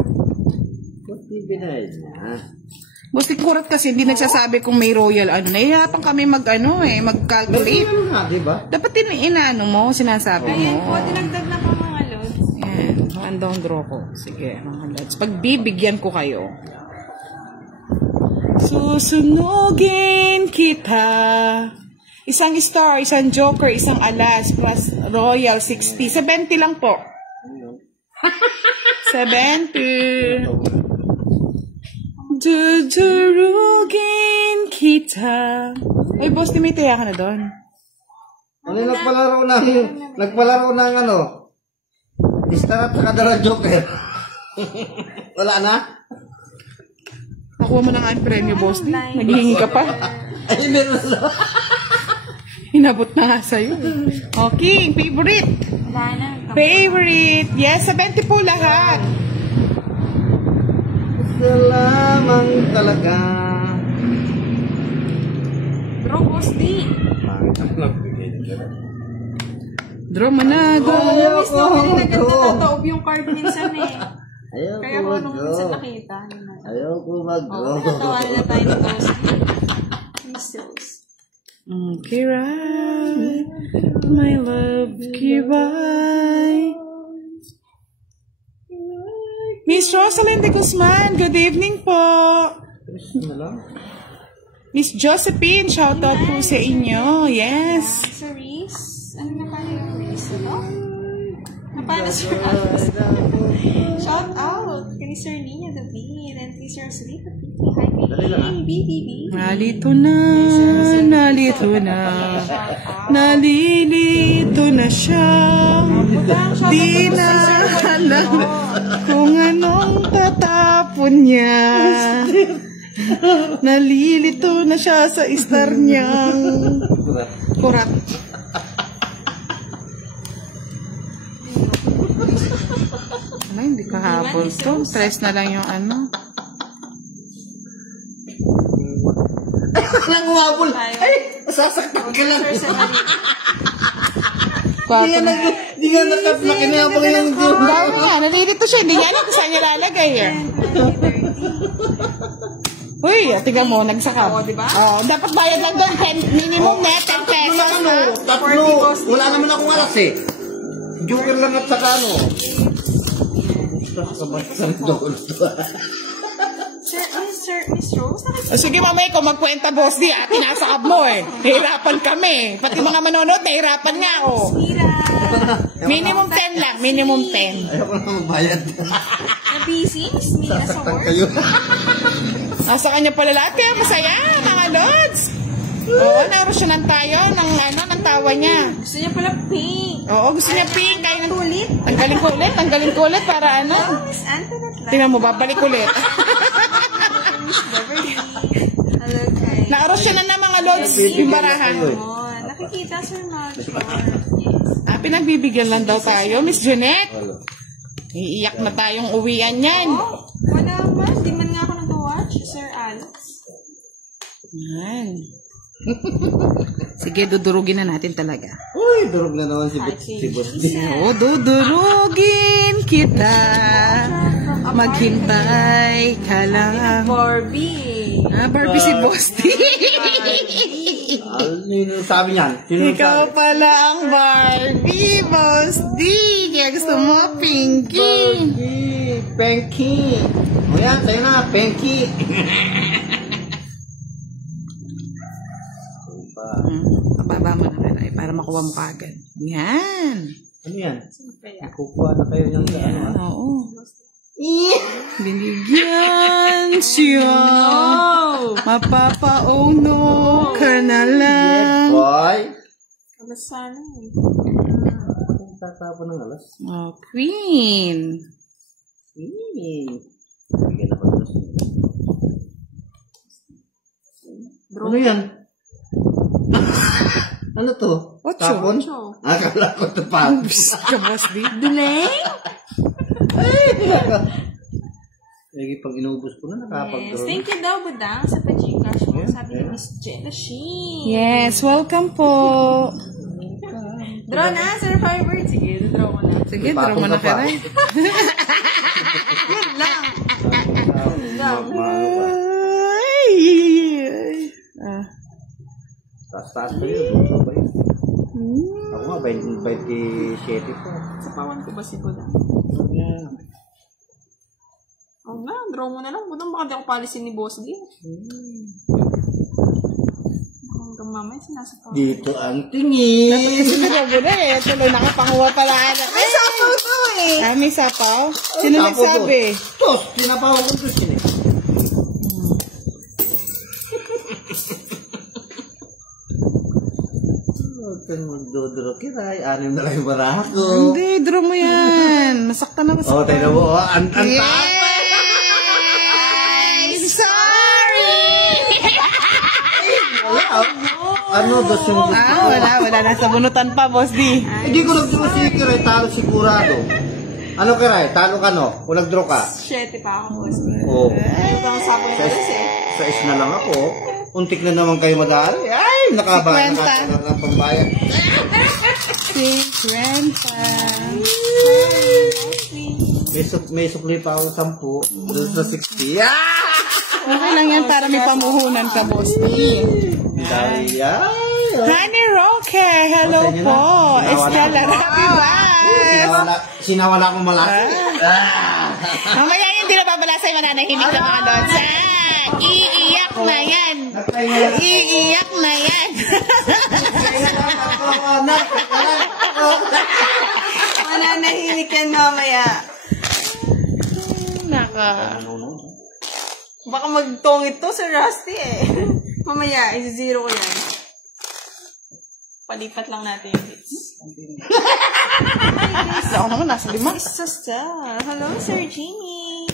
Hindi binayad na. Boss, kurat kasi hindi nagsasabi kung may royal ano. Nahihirapan kami mag-calculate. Meron nga, di ba? Dapat inaano mo, sinasabi Ayan po, mo. dinagdag na pa mga lods. Yan, handong draw ko. Sige, mga lods. Pagbibigyan ko kayo. Susunugin kita. Isang star, isang joker, isang alas, plus royal 60. 70 lang po. 70. Dudurugin kita. Ay, boss, di may taya ka na doon. Ano yung nagpalaro ng ano? Star at saka dala joker. Wala na? Nakuha mo na nga ang premyo, boss. Naghihingi ka pa. Ay, meron na. Inabot na nga sa'yo. Okay, favorite. Wala na. Favorite. Yes, 70 po lahat. Salamang talaga. Bro, boss di. Draw mo na, go. Miss na hindi nagkatataob yung card minsan eh. Ayaw Kaya ko ko nung minsan mag-go. nakita. Ayaw ko mag-go. Oo, natawanan na tayo ni boss di. Miss. Kiray, my love, Kiray. Miss Rosalind de Guzman, good evening po. Miss Josephine, shoutout po sa inyo. Yes. Sa Reese. Ano na pala yung Reese? Ano? Napala Sir Alex. Shout out kay Sir Nina David and kay Sir Salita. Hi, BBB. Nalito na, nalilito na siya. Di na alam kung anong tatapon niya. Nalilito na siya sa star niyang kurat. Ano, hindi kahabol to. Stress na lang yung ano. Nang umabol. Ay, masasaktan ka lang. Di nga nakinabang yung Diyos. Dahil nga, nalilito siya. Hindi niya alam kung saan niya lalagay eh. Uy, tingnan mo, nagsakab. Oo, diba? Oo, dapat bayad lang doon. Minimum net, 10 pesos na. Tatlo. Wala naman akong alas eh. Joker lang at saka ano. Sa doon. Miss Rose? O sige mamay, kung magkwenta boss di, tinasakab mo eh. Nahirapan kami. Pati mga manonood, nahirapan nga ako. Minimum 10 lang, minimum 10. Ayaw ko na magbayad. Na-busy? Miss Mia sa Sasaktan work? kayo. Nasa kanya pala lahat, kaya masaya, mga lods. Oo, narusyonan tayo ng, ng tawa niya. Gusto niya pala pink. Oo, gusto niya pink. Kaya Ulit. tanggalin ko ulit para ano. Miss Antoinette lang. Tingnan mo, babalik ulit. Miss Beverly. Hello, kay. Naarusyonan na mga lods yung barahan. Oh, nakikita Sir Major. Yes. Pinagbibigyan lang daw tayo, Miss Jeanette. Iiyak na tayong uwian yan. Oh, wala man. Di man nga ako nag-watch, Sir Alex. Yan. Sige, dudurugin na natin talaga. Uy, durog na naman si Boss D. Oo, dudurugin kita. Maghintay ka lang. Barbie. Barbie si Boss D. Ano yung sabi niyan? Ikaw pala ang Barbie, Boss D. Kaya gusto mo, Pinky. Pinky. O yan, sa'yo na, Pinky. Pababa mo na ay para makuha mo kagad. Yan. Ano yan? Kukuha na kayo ng ano ha? Oo. Binigyan siya. Mapapauno ka na lang. Boy. Kamusta na yun? Tatapon ng alas. Oh, Queen. Ano yan? Ano to? Ocho. Tapon? Akala ko ito pa. Ka, Boss D. Duleng? Lagi pag inubos ko na, nakapag-draw. Yes. Thank you daw, Budang, sa pa-Gcash mo. Sabi ni Miss Jenna Sheen. Yes, welcome po. Draw na, Sir Firebird. Sige, draw mo na. Sige, draw mo na ka rin. Yun lang. Taas-taas ko yun. Ako nga, 27 po. Sapawan ko ba si Buda? Oo nga, draw mo na lang. Budang baka di ako palisin ni Boss D. Hanggang mamaya sinasapawan. Dito ang tingin. Siguro na eh. Tuloy nakapanguha pala anak. Ay, sapaw to eh! Ah, may sapaw? Sino nagsabi? Tos, tinapawan ko ito sila. Huwag kang magdodro, Kiray. 6 na lang yung baraha ko. Hindi, draw mo yan. Masaktan na masaktan. Oh, tayo na mo. Ang taas. Sorry! Ano, dos yung gusto ko? Wala. Nasa bunutan pa, Boss D. Hindi ko nag-draw si Kiray. Talo sigurado. Ano, Kiray? Talo ka, no? Kung nag-draw ka? 7 pa ako, Boss D. Oo. Ayaw ka ang sapong ko eh. Sa is na lang ako. Untik na naman kayo madali. Ay, nakabayan na ng pambayan. 50. May sukli pa ako 10. Doon sa 60. Okay lang yan para may pamuhunan ka, Boss D. Ay. Honey Roque, hello po. Estela, happy bye. Sinawala ko malaki. Mamaya yun, di na babala sa'yo, mananahimik na mga lods. Iiyak na yan. Iiyak na yan. Mananahimik yan mamaya. Naka. Baka magtongit to, Sir Rusty eh. Mamaya, isi-zero ko yan. Palipat lang natin yung hits. Ako naman, nasa 5. Hello, Sir Jimmy.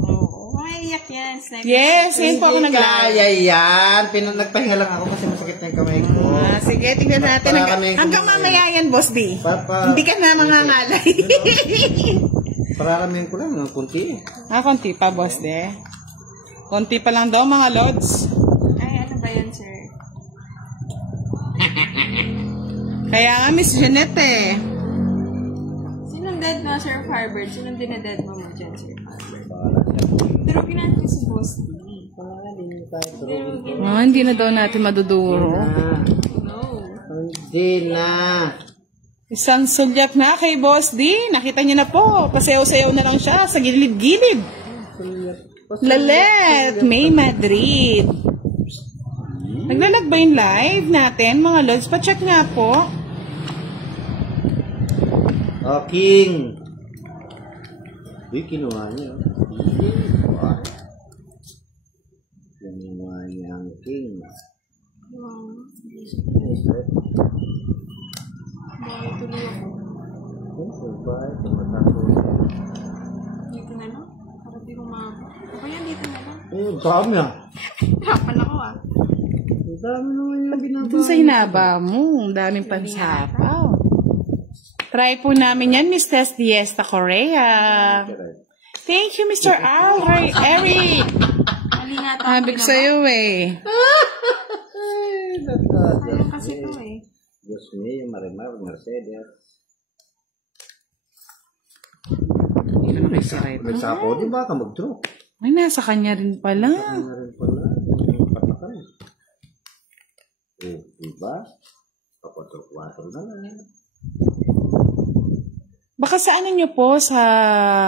Oo, maiyak yan. Sniper. Yes, ngayon po ako nag-live. Kaya yan. Nagpahinga lang ako kasi masakit na yung kamay ko. Sige, tingnan natin. Hanggang mamaya yan, Boss D. Hindi ka na mangangalay. Pararamin ko lang, ng kunti. Konti pa, Boss D. Konti pa lang daw, mga lods. Ay, ano ba yan, sir? Kaya nga, Miss Jeanette eh. Sinong dead na, Sir Firebird? Sinong dinaded mo dyan, Sir Firebird? Pero pinansin si Boss D. Hindi na daw natin maduduro. No. Hindi na. Isang sulyak na kay Boss D. Nakita niyo na po. Pasayaw-sayaw na lang siya sa gilid-gilid. Lalet, May Madrid. Naglalag ba yung live natin, mga lods? Pa-check nga po. Oh, King. Uy, kinuha niya. Kinuha niya ang King. Bakit tuloy ako? Dito na lang? Para di ko o yan, dito na lang. Eh, dami ah. Hirapan ako ah. Dami naman yung ginagawa. Doon sa hinaba mo, ang daming pansapaw. Try po namin yan, Miss Tess Diesta Correa. Thank you, Mr. Al Ray Eric. Habig sa'yo eh. Sayang kasi ito eh. Diyos me, yung Marimar, Mercedes. Hindi naman kayo si Ray. Nagsapo, di ba ka mag-draw? Ay, nasa kanya rin pala. Ano rin pala, patakan. Oh, diba? Kapatro-kwatro na lang. Baka sa ano nyo po, sa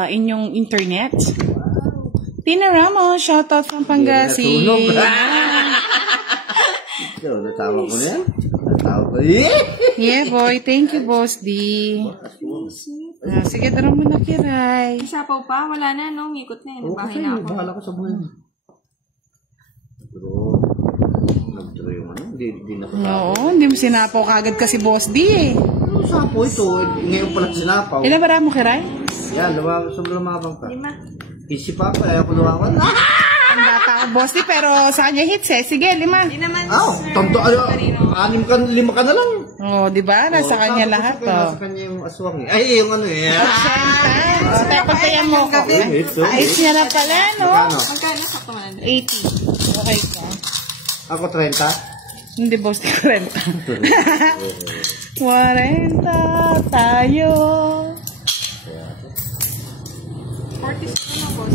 inyong internet? Tina Ramos, shoutout from Pangasi. Natulog. Yo, natawa ko na yan. Natawa ko. Yeah, boy. Thank you, Boss D. Sige, dara mo na, Kiray. Isapaw pa? Wala na, no? Umikot na yun. Bahay Okay, na ako. bahala ko sa buhay. Pero, nag-draw yung ano, hindi na ko Oo, hindi mo sinapaw kagad kasi Boss D eh. Ano sapo ito? Ngayon pala sinapaw. Ilan ba mo, Kiray? Yan, lumabang ka. 5. Easy pa ako, ayaw ko lumawan. Ang bata ko, Boss D, pero sa kanya hits eh. Sige, 5. Hindi naman, sir. Tanto, 5 ka na lang. Oh, di ba? Nasa kanya lahat to. Nasa kanya yung aswang eh. Ay, yung ano eh. O, tapos kaya mo ko. Hits niya na pala, no? Magkano? Magkano sa kumanan? 80. Okay ka. Ako 30? Hindi, boss, 40. 40 tayo. 40 na, boss.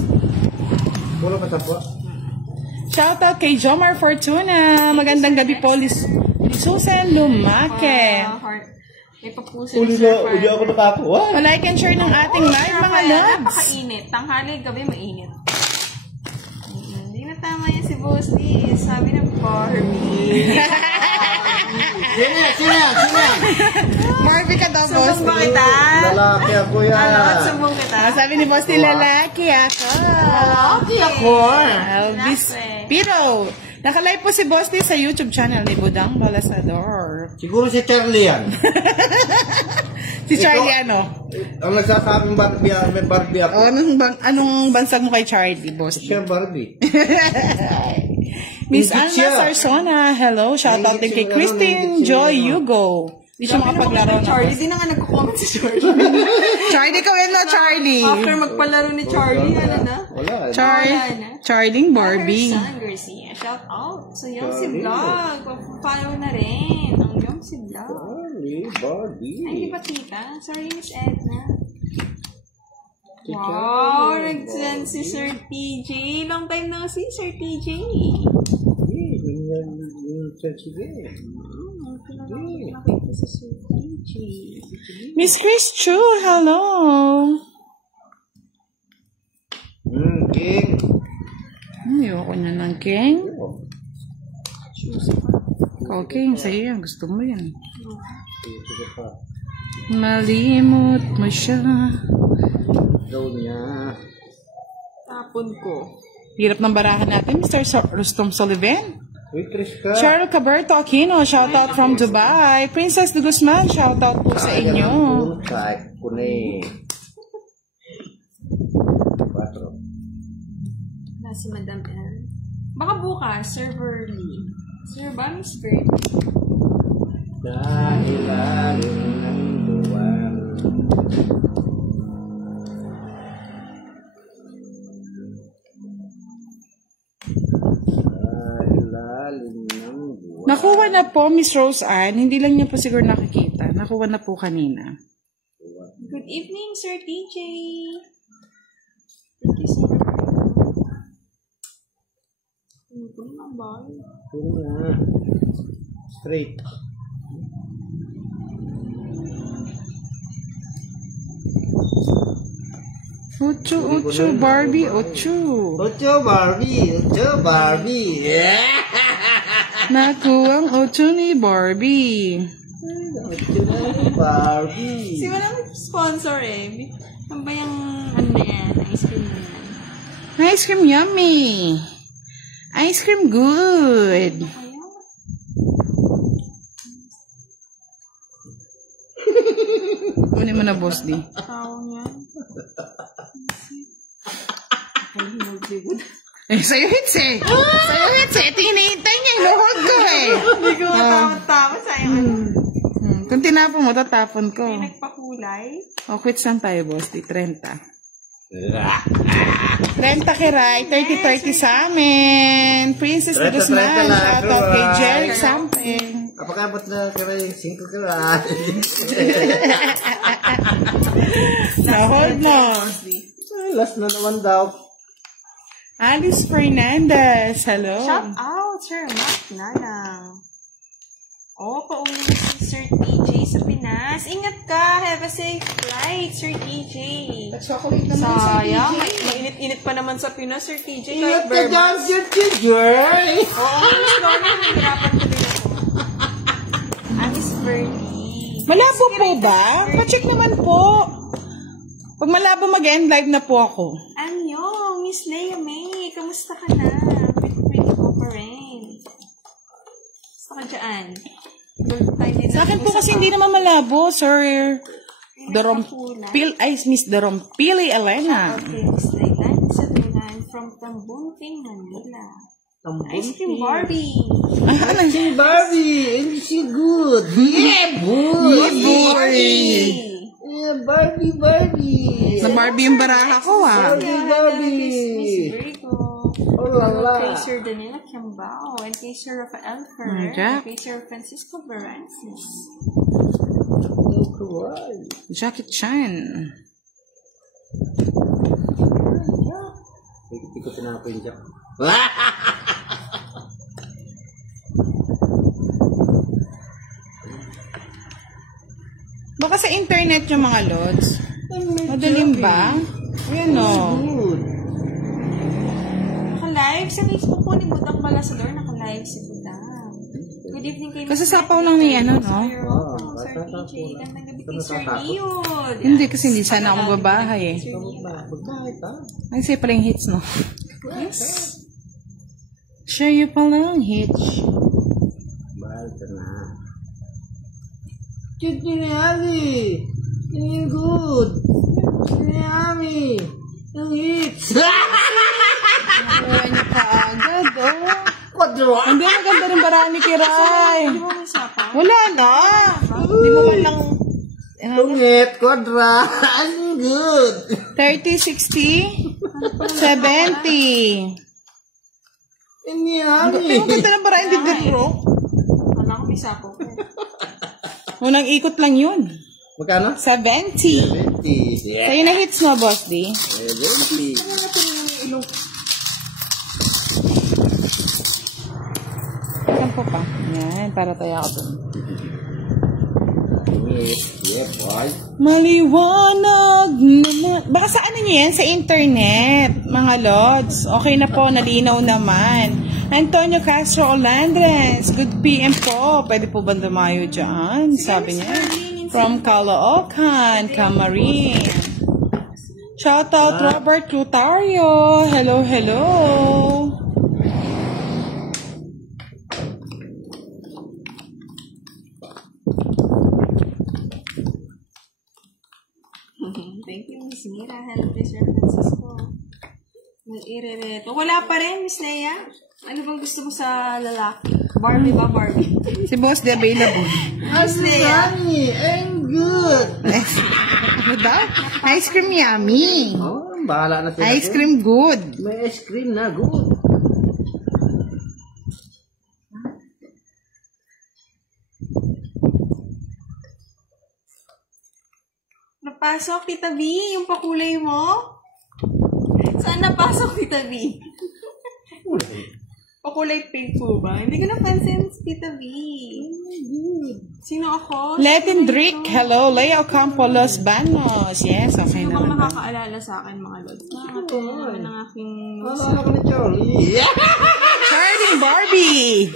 Puro pa sa po. Shoutout kay Jomar Fortuna. Magandang gabi po, Susan Lumake. May papuso ni Sir Farmer. Uli ako nakakuha. Like and share ng ating live, mga loves. Napakainit. Tanghali, gabi, mainit. Hindi na tama yan si Boss Lee. Sabi ng Barbie. Sino? Barbie ka daw, boss. Sumbong ba kita? Lalaki ako yan. Ano, sumbong kita? Sabi ni boss Lee, lalaki ako. Lalaki ako. Elvis Piro. Nakalive po si Boss Lee sa YouTube channel ni Budang Balasador. Siguro si Charlie yan. Si Charlie ano? Ang nagsasabing Barbie, may Barbie ako. Anong bansag mo kay Charlie, Boss Lee? Siya Barbie. Miss Hindi Anna siya. Sarsona, hello. Shoutout din kay Christine Joy Hugo. Di siya makapaglaro na. Charlie, di na nga nagko-comment si Charlie. Charlie, kawin na, Charlie. After magpalaro ni Charlie, ano na? Wala. Charlie Barbie. Son Garcia, shout out sa Yongsi Vlog. Follow na rin ang Yongsi Vlog. Charlie, Barbie. Ay, di ba kita? Sorry, Miss Edna. Wow, nag-send si Sir TJ. Long time no see, Sir TJ. Nakita si Sir TJ. Miss Chris Chu, hello. King. Ayoko na ng King. Ikaw, King, sa'yo yan. Gusto mo yan. Malimot mo siya. Daw niya. Tapon ko. Hirap ng barahan natin, Mr. Rustom Sullivan. Uy, Chris ka. Cheryl Caberto Aquino, shoutout from Dubai. Princess de Guzman, shoutout po sa inyo. Kahit kunay. 4. Na si Madam L. Baka bukas, Sir Verly. Sir ba, Miss Verly? Dahil lalim ng buwan. Dahil lalim ng buwan. Nakuha na po, Miss Rose Ann. Hindi lang niya po siguro nakikita. Nakuha na po kanina. Good evening, Sir TJ. Thank you, Sir. Ano po naman ba? Puro na. Straight. Ocho, Barbie, ocho. Ocho Barbie. Yeah! Nakuha ang ocho ni Barbie. Ocho na Barbie. Si wala sponsor eh. Ano ba yung ano na yan? Ice cream na yan? Ice cream yummy. Ice cream good. Kunin mo na, Boss D. Tawang yan. Eh, sa'yo hits eh. Sa'yo hits eh. Tinihintay niya. Inuhod ko eh. Hindi ko matawad-tawad sa'yo. Kung tinapon mo, tatapon ko. May nagpakulay. O, quits lang tayo, Boss D. 30. 30 kiray, 30-30 sa amin. Princess de 30-30 Guzman, lang, shoutout kay kiray. Jerry Samping. Kapag-abot na kaya yung 5 kaya. Na-hold mo. Last na naman daw. Alice Fernandez, hello. Shout out, Sir Mac na lang. Oh, pauwi na si Sir TJ sa Pinas. Ingat ka. Have a safe flight, Sir TJ. Sayang. Mainit-init pa naman sa Pinas, Sir TJ. Ingat ka dyan, Sir TJ. Oo, Miss Lorna. Nahirapan ko din ako. Miss Bernie. Malabo po ba? Pa-check naman po. Pag malabo mag-end live na po ako. Anyo, Miss Leia May. Kamusta ka na? Pretty ko pa rin. Saka dyan. Sa akin po kasi hindi naman malabo, Sir Miss Dorompili Elena. Okay, Miss Leila. Sa Thailand from Tambunting, Manila. Ice cream Barbie. Si Barbie. And she good. Yeah, boy. Yeah, Barbie. Sa Barbie yung baraha ko, ah. Barbie. Miss Virgo. Kay Sir Daniela Kiambao. And kay Sir Rafael Ferrer. And kay Sir Francisco Barances. Jackie Chan. Hindi ko pinapin dyan. Baka sa internet yung mga lods. Madaling ba? Ayan o. Naka-live sa Facebook po ni Budang Balasador. Naka-live si Budang. Good evening kay Kasi sapaw lang ni ano, no? Sir TJ. Gandang gabi kay Sir Leon. Hindi, kasi hindi sana ako magbabahay eh. Ay, siya pala yung hits, no? Yes. Siya yung palang hits. Bahal ka na. Cute ni Ami. Yung good. Ni Ami. Yung hits. Wala niya kaagad, oh. Quadro. Hindi, maganda rin baraan ni Kiray. Di ba may sapaw? Wala na. Hindi mo man lang... Tungit, quadra. Ang good. 30, 60, 70. Ni Ang Ami. ganda ng baraan din din, bro. Wala ko may sapaw ko. Unang ikot lang yun. Magkano? 70. 70. Yeah. Sa'yo na hits mo, Boss D. 70. Saan po pa? Yan, para tayo ako dun. Yeah, boy. Maliwanag naman. Baka sa ano niyo yan? Sa internet, mga lods. Okay na po, nalinaw naman. Antonio Castro Olandres, good PM po. Pwede po ba dumayo dyan? Sabi niya. From Caloocan, Camarin. Shout out Robert Clutario. Hello, hello. Thank you, Miss Mira. Hello, Sir Francisco. Irereto. Wala pa rin, Miss Leia. Ano bang gusto mo sa lalaki? Barbie ba, Barbie? Si Boss D available. Miss Leia. Ami, I'm good. Ano daw? Ice cream yummy. Oh, bahala na sila. Ice cream good. May ice cream na, good. Napasok, Tita B, yung pakulay mo? Saan napasok, Tita B? Pakulay pink po ba? Hindi ko napansin, Tita B. Sino ako? Latin Drink. Hello, Leo Campo Los Banos. Yes, okay Sino bang naman. nakakaalala sa akin, mga lods? Nakakatawa naman ang aking... Bahala ka na, Charlie. Charlie Barbie.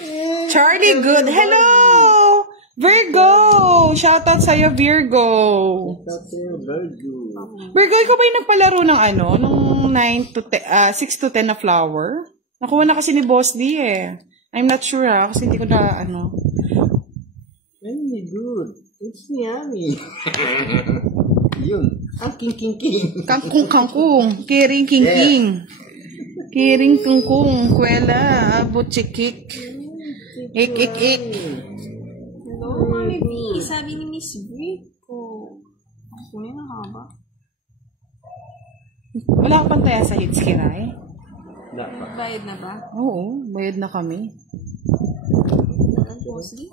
Charlie Good. Hello! Virgo! Shoutout sa'yo, Virgo. Virgo, ikaw ba yung nagpalaro ng ano? Nung 6 to 10 na flower? Nakuha na kasi ni Boss D eh. I'm not sure ha, kasi hindi ko na ano. Very good. It's yummy. Yun. Ang king. Kangkong. Kiring king. Kiring kangkong. Kwela. Butchikik. Ik. Hello, Mami B. Sabi ni Miss Rico. Ako yun ang haba. Wala ka pantaya sa hits, Kiray? Bayad na ba? Oo, bayad na kami. Boss D?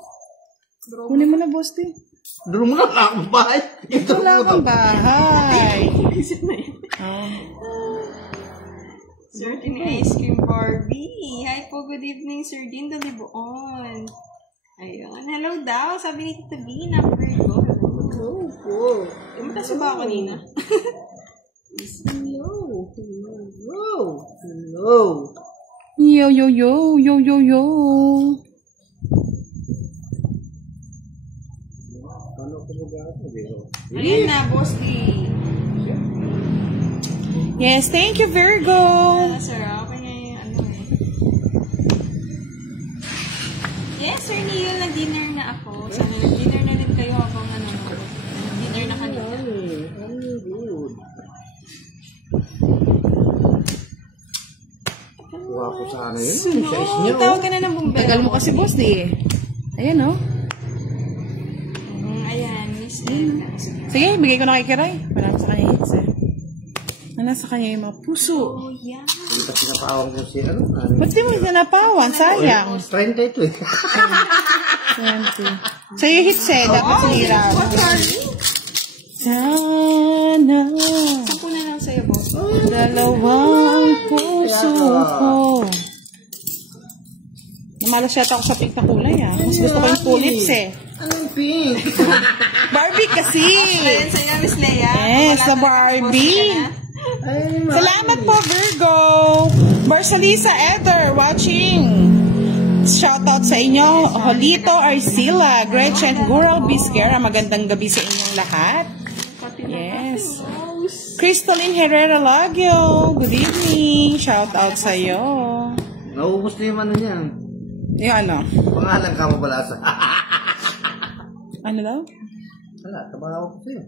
Kunin mo na, Boss D. Duro mo na lang, bahay. Wala kang bahay. Isip na yun. Sir Din Ice Cream Barbie. Hi po, good evening, Sir Din Dalibuon. Ayun. Hello daw. Sabi ni Tita B na Virgo. Oh, cool. Mataas ba ako kanina? Hello. Yo. Ayan na, Boss D. Yes, thank you, Virgo. Sir, okay na yung ano eh. Yes, Sir Neil, nag-dinner na ako. Sana nag-dinner na rin kayo habang nanonood. Nag-dinner na kanina. Kuha ko sana yun. Size niyo. Tawag ka na ng bumbero. Tagal mo kasi, Boss D. Ayan, oh. Ayan, Miss Edna. Sige, bigay ko na kay Kiray. Wala ko sa kanya hits eh. Ano nasa kanya yung mga puso. Oh, yeah. Hindi pa sinapawang ko si ano. Ba't di mo sinapawan? Sayang. 30 ito eh. 20. Sa'yo hits eh. Dapat sinira. What, Charlie? Sana. Sampu na lang sa'yo, boss. Dalawang puso ko. Namalas yata ako sa pink na kulay ah. Mas gusto ko yung tulips eh. Anong pink? Barbie kasi. Ayan sa'yo, Miss Leia. Yes, sa Wala na Barbie. Ay, Salamat po, Virgo. Marcelisa Eder watching. Shoutout sa inyo. Holito Arcila, Gretchen Gural Bisquera. Magandang gabi sa inyong lahat. Yes. Crystalline Herrera Lagyo. Good evening. Shoutout sa iyo. Naubos na yung ano niyan. Yung ano? Pangalan ka mabalasa. Ano daw? Wala, tabaho ko sa'yo.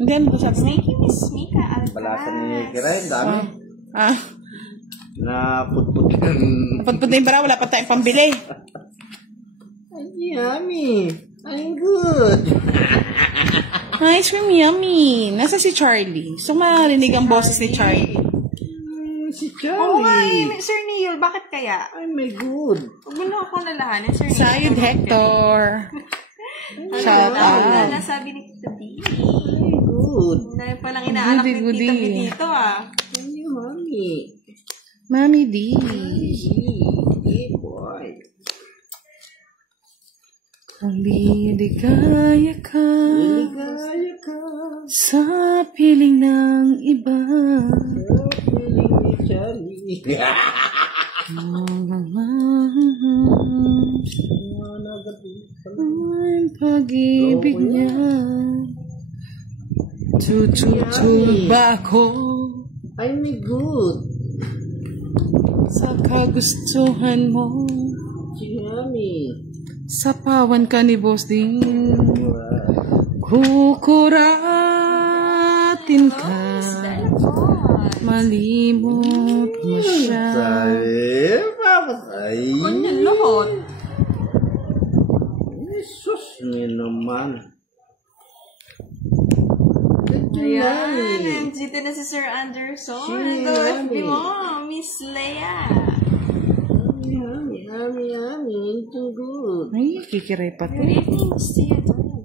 Hindi, ano ko sabi? Thank you, Miss Mika Alcaraz. Balasa ni Kiray, dami. Ah. Na putput. Napagpud na yung bara. Wala pa tayong pambili. Ay, yummy. I'm good. Ice cream yummy. Nasa si Charlie. So, marinig ang boses ni Charlie. Si Oo nga, Charlie. Sir Neil, bakit kaya? Ay, my good. Huwag mo na akong lalahanin, Sir Neil. Sayod Hector. Shout out. Wala, nasabi ni Tita B. My good. Dahil palang inaanak ni Goody, Tita B goody. dito, ah. Ay, yummy. Mami D. Hey, boy. Liligaya ka Ligaya ka. sa piling ng iba. Feeling ni Charlie. Ang pag-ibig niya. Tututol ba ako Ay, my good. sa kagustuhan mo? Yummy. Sapawan ka ni Boss Ding. Kukuratin ka. Malimot mo siya. Ay, papatay. Ganyan lahat. Jesus niya naman. Ayan, nandito na si Sir Anderson. Ang OFB mo, Miss Leia. Yummy, yummy, yummy. Too good. Ay, kikiray pa to. Good evening, Miss Theodore.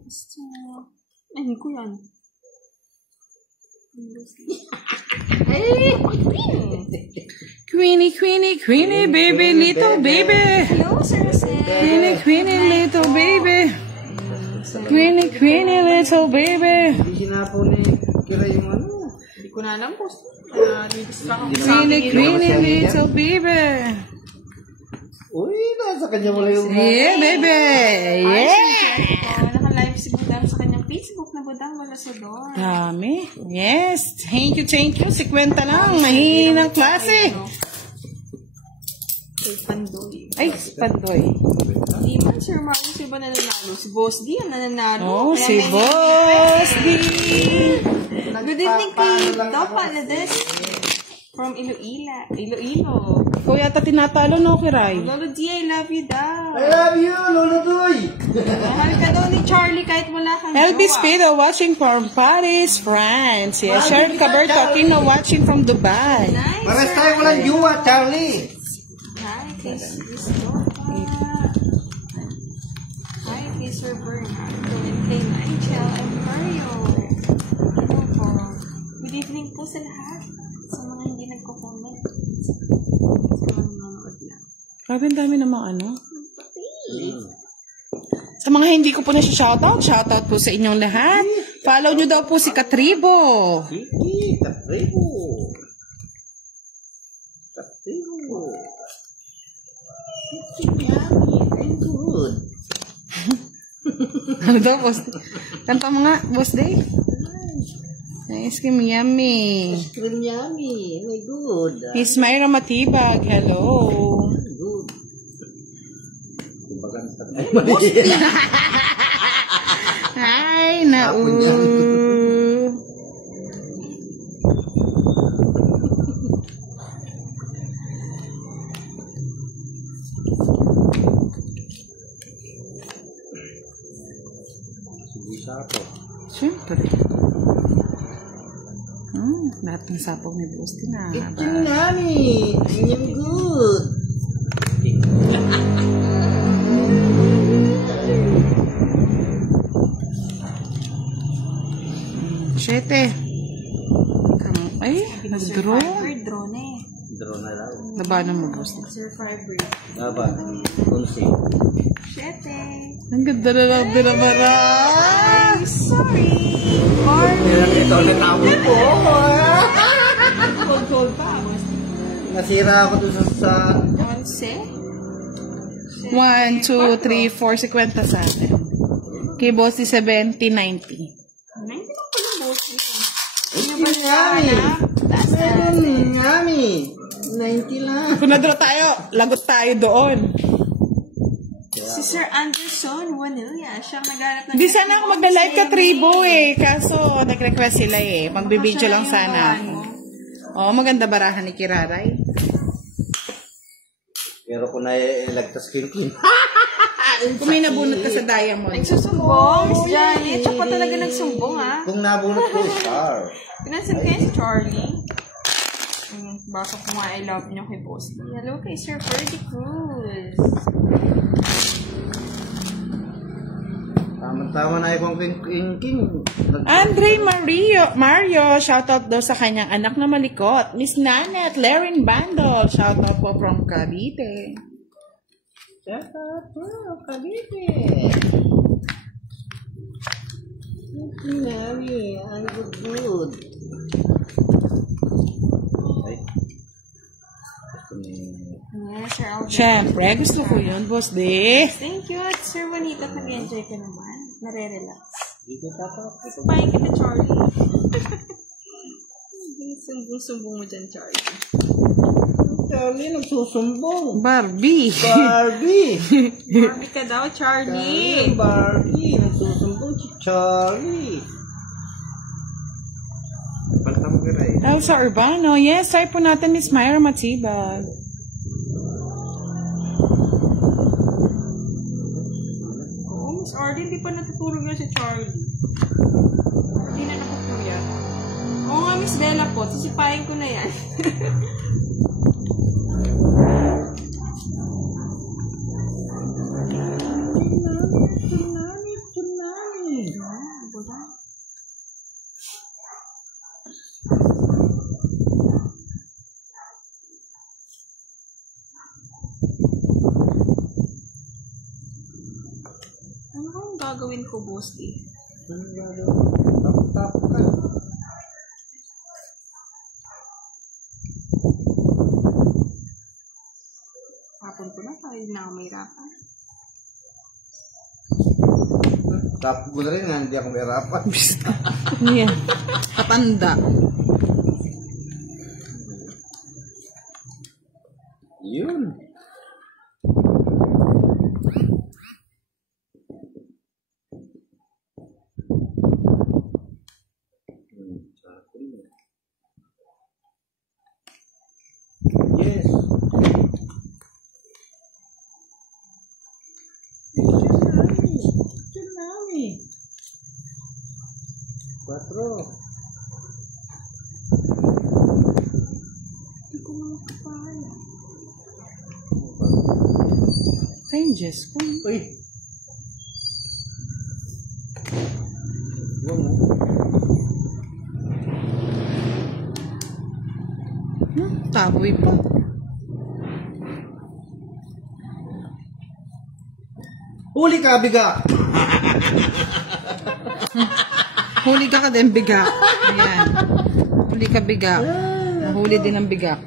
Ay, hindi ko yan. Queenie, Queenie, Queenie, baby, little baby. Hello, Sir Sam. Queenie, Queenie, little baby. Queenie, Queenie, little baby. Hindi sinapo ni Kira yung ano. Hindi ko na alam po. Distract ako. Queenie, Queenie, little baby. Uy, nasa kanya mo lang yung... Yeah, baby. Yeah. Naka-live si Budang sa kanyang Facebook na Budang Malasador. Dami. Yes. Thank you, thank you. 50 lang. Mahinang klase. Kay Pandoy. Ay, Pandoy. Hindi man, Sir Marcos, iba na nanalo. Si Boss D ang nananalo. Oh, Kaya si may- Boss D. Good evening kay Doc Palades. From Iloilo. Ikaw yata tinatalo, no, Kiray? Lolo D, I love you daw. I love you, Lolo Toy! Mahal ka daw ni Charlie kahit wala kang Elvis jowa. Pedo watching from Paris, France. Yes, Sharon Caberto Aquino watching from Dubai. Nice. Pares Sir tayo walang Andrew. juwa, Charlie! Hi, kay Miss Dopa. Hi, kay Sir Bernardo. And kay Nigel and Mario. Hello po. Good evening po sa lahat. Sa mga hindi nagko-comment. Sa mga nanonood lang. Grabe, ang dami namang ano. Sa mga hindi ko po na siya shoutout po sa inyong lahat. Follow nyo daw po si Katribo. Sige, Katribo. Katribo. Yummy, I'm good. Ano daw, boss? Kanta mo nga, Boss Day. Ice cream yummy. Cream yummy, my good. Miss Myra Matibag, hello. Good. Kumbaga, ay, Hi, nau. Siyempre. Lahat ng sapong ni Boss din na. It's yummy. It's good. Siyete. Ay, nag-draw. Draw na eh. Draw na lang. Labanan mo, Boss. Sir Fiber. Aba. Kunsi. Siyete. Ang ganda na lang binabara. Ay, sorry. Barbie. Kaya ito ulit ako po. Hold pa. Nasira ako dun sa... 11. 1, 2, 3, 4, 50 sa atin. Kay Boss di 70, 90. 90 lang pala boss niya. It's yummy. Taas na. Yummy. 90 lang. Kung na-draw tayo, lagot tayo doon. Si Sir Anderson Wanilla. Siyang naghanap ng... Di sana ako magla-live ka Tribo eh. Kaso, nag-request sila eh. Magbibideo lang sana ako. Oo, maganda barahan ni Kiraray. Pero kung na-electas ko yung Kung may nabunot ka sa diamond. Nagsusumbong, Miss Janet. Siya pa talaga nagsumbong, ha? Kung nabunot ko, star. Pinansin kayo si Charlie. Baka kung I love niyo kay Boss. Hello kay Sir Ferdy Cruz. Tama-tama na ikong king. Andre Mario, shoutout daw sa kanyang anak na malikot. Miss Nanette, Lerin Bandol, shoutout po from Cavite. Shoutout po, Cavite. Nami, ang good. Ay. Yes, Sir Albert. Siyempre, gusto ko yun, Boss D. Thank you. At Sir Juanita, nag-enjoy ka naman. Nare-relax. Dito tapos. Sabayin kita, Charlie. Sumbong-sumbong mo dyan, Charlie. Charlie, nagsusumbong. Barbie. Barbie. Barbie ka daw, Charlie. Barbie. Nagsusumbong si Charlie. Palta mo kiray. Elsa Urbano. Yes, try po natin Miss Myra Matibag. Oo, Miss Arden, di pa natutulog yun si Charlie. Hindi na nakukuya. Oo nga, Miss Bella po. Sisipahin ko na yan. Ano kang gagawin ko, Boss D? Tap ka. Hapon ko na, tayo na ako mahirapan. Tap ko na rin nga, hindi ako mahirapan. Ano yan? Katanda. Yun. Yes. Tsunami. 4. Hindi ko makakapaya. Changes po. Uy. Huwag mo. Taboy pa. Huli ka, biga! Huli ka din, biga. Ayan. Huli ka, biga. Huli din ang biga.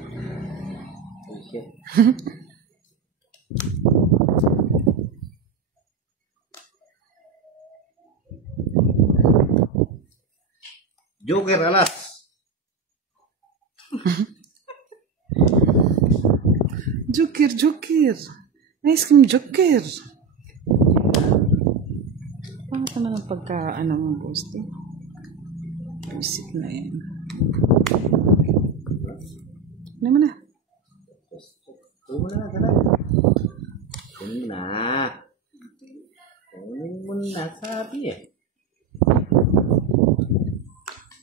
Joker, alas! Joker, Joker. Ice cream, Joker. Bakit naman ang pagka-ano mong post eh? Music na yan. Ano mo na? Kunin mo na, gano'n. Kunin na. Kunin mo na, sabi eh.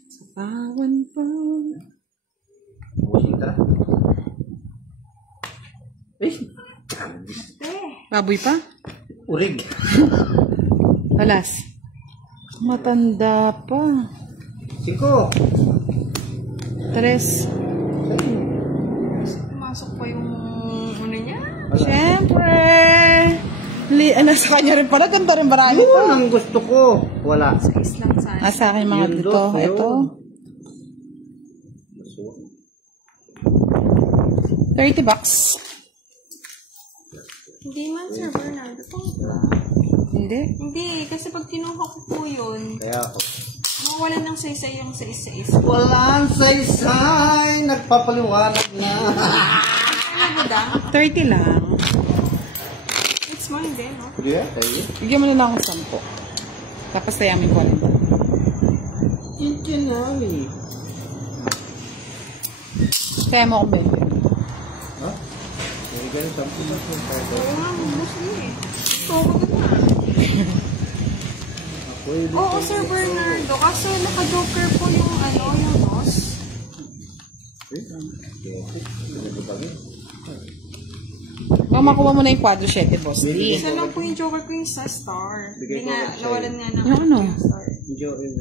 Sa pawan pa. Baboy pa? Urig. Alas. Matanda pa. 5. 3. Pumasok pa yung ano niya. Siyempre. Sa kanya rin pala. Ganda rin marami Yun to. ang gusto ko. Wala. Size lang sana. Sa akin mga Yun dito. doon, ayun. Ito. 30 bucks. Hindi man, Sir Bernardo. Hindi. Hindi, kasi pag kinuha ko po yun, Kaya ako. mawala ng saysay yung sais-sais. Walang saysay. Nagpapaliwanag na. Ano ba da? 30 lang. It's mine din, no? Yeah, tayo. Bigyan mo nila akong 10. Tapos tayamin ko rin. Kinkinali. Kaya mo akong 20. Ha? May ganun 10 na po. Oo nga, mostly eh. Gusto ko na. Oo, Sir Bernardo. Kaso naka-joker po yung ano, yung nose. Makuha mo na yung quadro 7, boss. Isa lang po yung joker ko yung sa star. Hindi nga, nawalan nga ng Yung ano? star.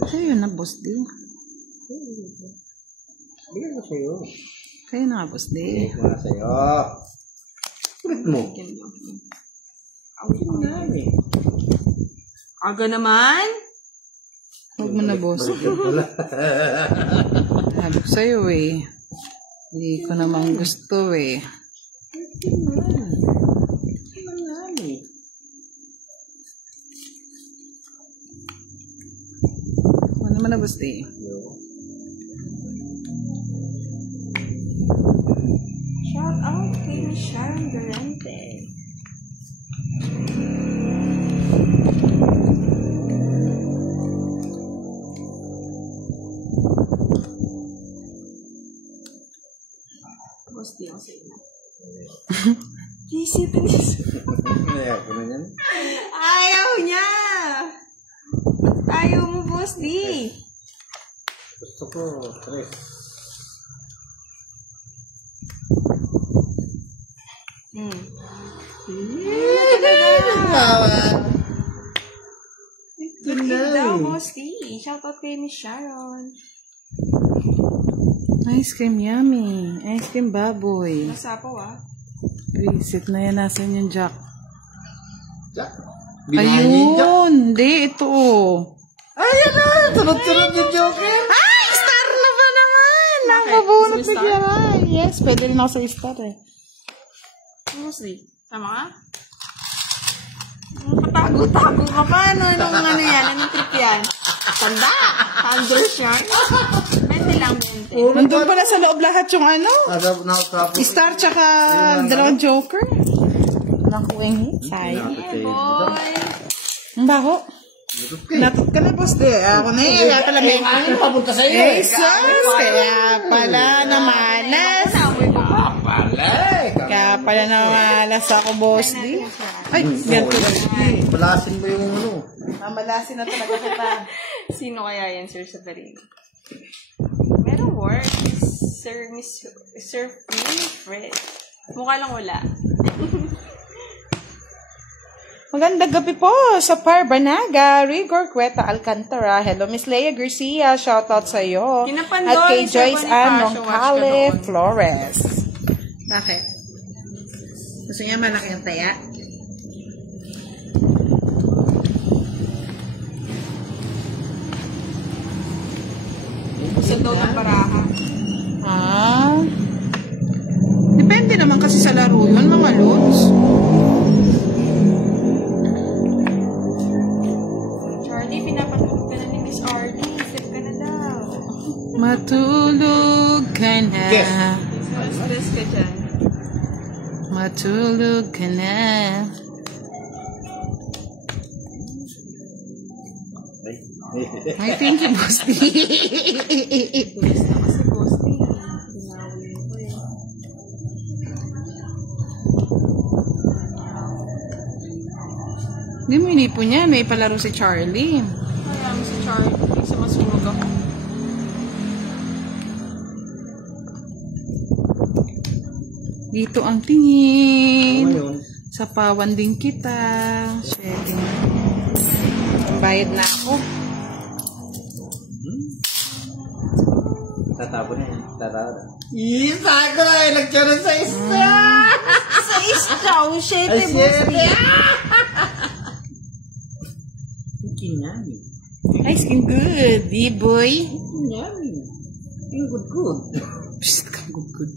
Sa'yo yun na, boss. Bigyan ko sa'yo. Sa'yo na, boss. Bigyan ko na sa'yo. Kulit mo. Kinkinali. Aga naman? Huwag mo na, boss. Wala. Sabi ko sa'yo eh. Hindi ko naman gusto eh. Huwag naman na, boss. Shout out kay Miss Sharon Durante. Boss, di ako sa ina. Isipin niya. Ayaw ko na yan. Ayaw niya! Ayaw mo, boss, di. Gusto ko 3. Good daw, boss, di. Shout out kay Miss Sharon. Ice cream yummy. Ice cream baboy. Nasapaw, ah. Visit na yan. Nasaan yung Jack? Jack. Binahan niya yung Jack. Ayun! Hindi, ito. Ayan na! Sunod-sunod yung Joker. Ay! Star na ba naman? Nakabunot Gusto na mo star? Jack. Yes, pwede rin ako sa star eh. Boss, di. Tama ka? Patago-tago ka pa. Ano yan? Anong trip yan? Tanda! Handles yan. 20 lang, 20. Nandun pala sa loob lahat yung ano? Nakatapos. Star tsaka dalawang joker. Nakuha sayang. Yeah, boy! Ang baho. Natot ka na, boss. Ako na yun. Kaya pala may Ano papunta sa'yo? eh, sus! Kaya pala namalas. Namoy ko pa. Kaya pala namalas ako, boss. Ay, ganito. Balasin mo yung ano. Mamalasin na talaga kita. Sino kaya yan, Sir Sabarino? Merong work. Sir Winifred. Mukha lang wala. Magandang gabi po sa Parbanaga, Rigor Cueta, Alcantara. Hello, Miss Leia Garcia. Shoutout sa iyo. Kinapandoy, At kay Sir Joyce Bonifacio, Ann watch ka Nongcale doon. Flores. Bakit? Gusto niya malaki ang taya? Gusto daw ng baraha. Ah. Depende naman kasi sa laro yun, mga lods. Charlie, pinapatulog ka na ni Miss RD. Sip ka na daw. Matulog ka na. Yes. Stress ka dyan. Matulog ka na. Ay, thank you, Boss D. Gusto kasi boss ni. Pinawin ko eh. Hindi mo inipon niya. May palaro si Charlie. Kaya mo si Charlie. Sa masunog ako. Dito ang tingin. Ngayon, Sa pawan din kita. Sharing. Bayad na ako. tatapon na yan. Tatapon na. Isa ko na eh. Nagkaroon sa isa. Sa isa, o shit, Ay, boss. shit. Kinami. Ay, skin good. D-boy. Kinami. Good. Psst, good.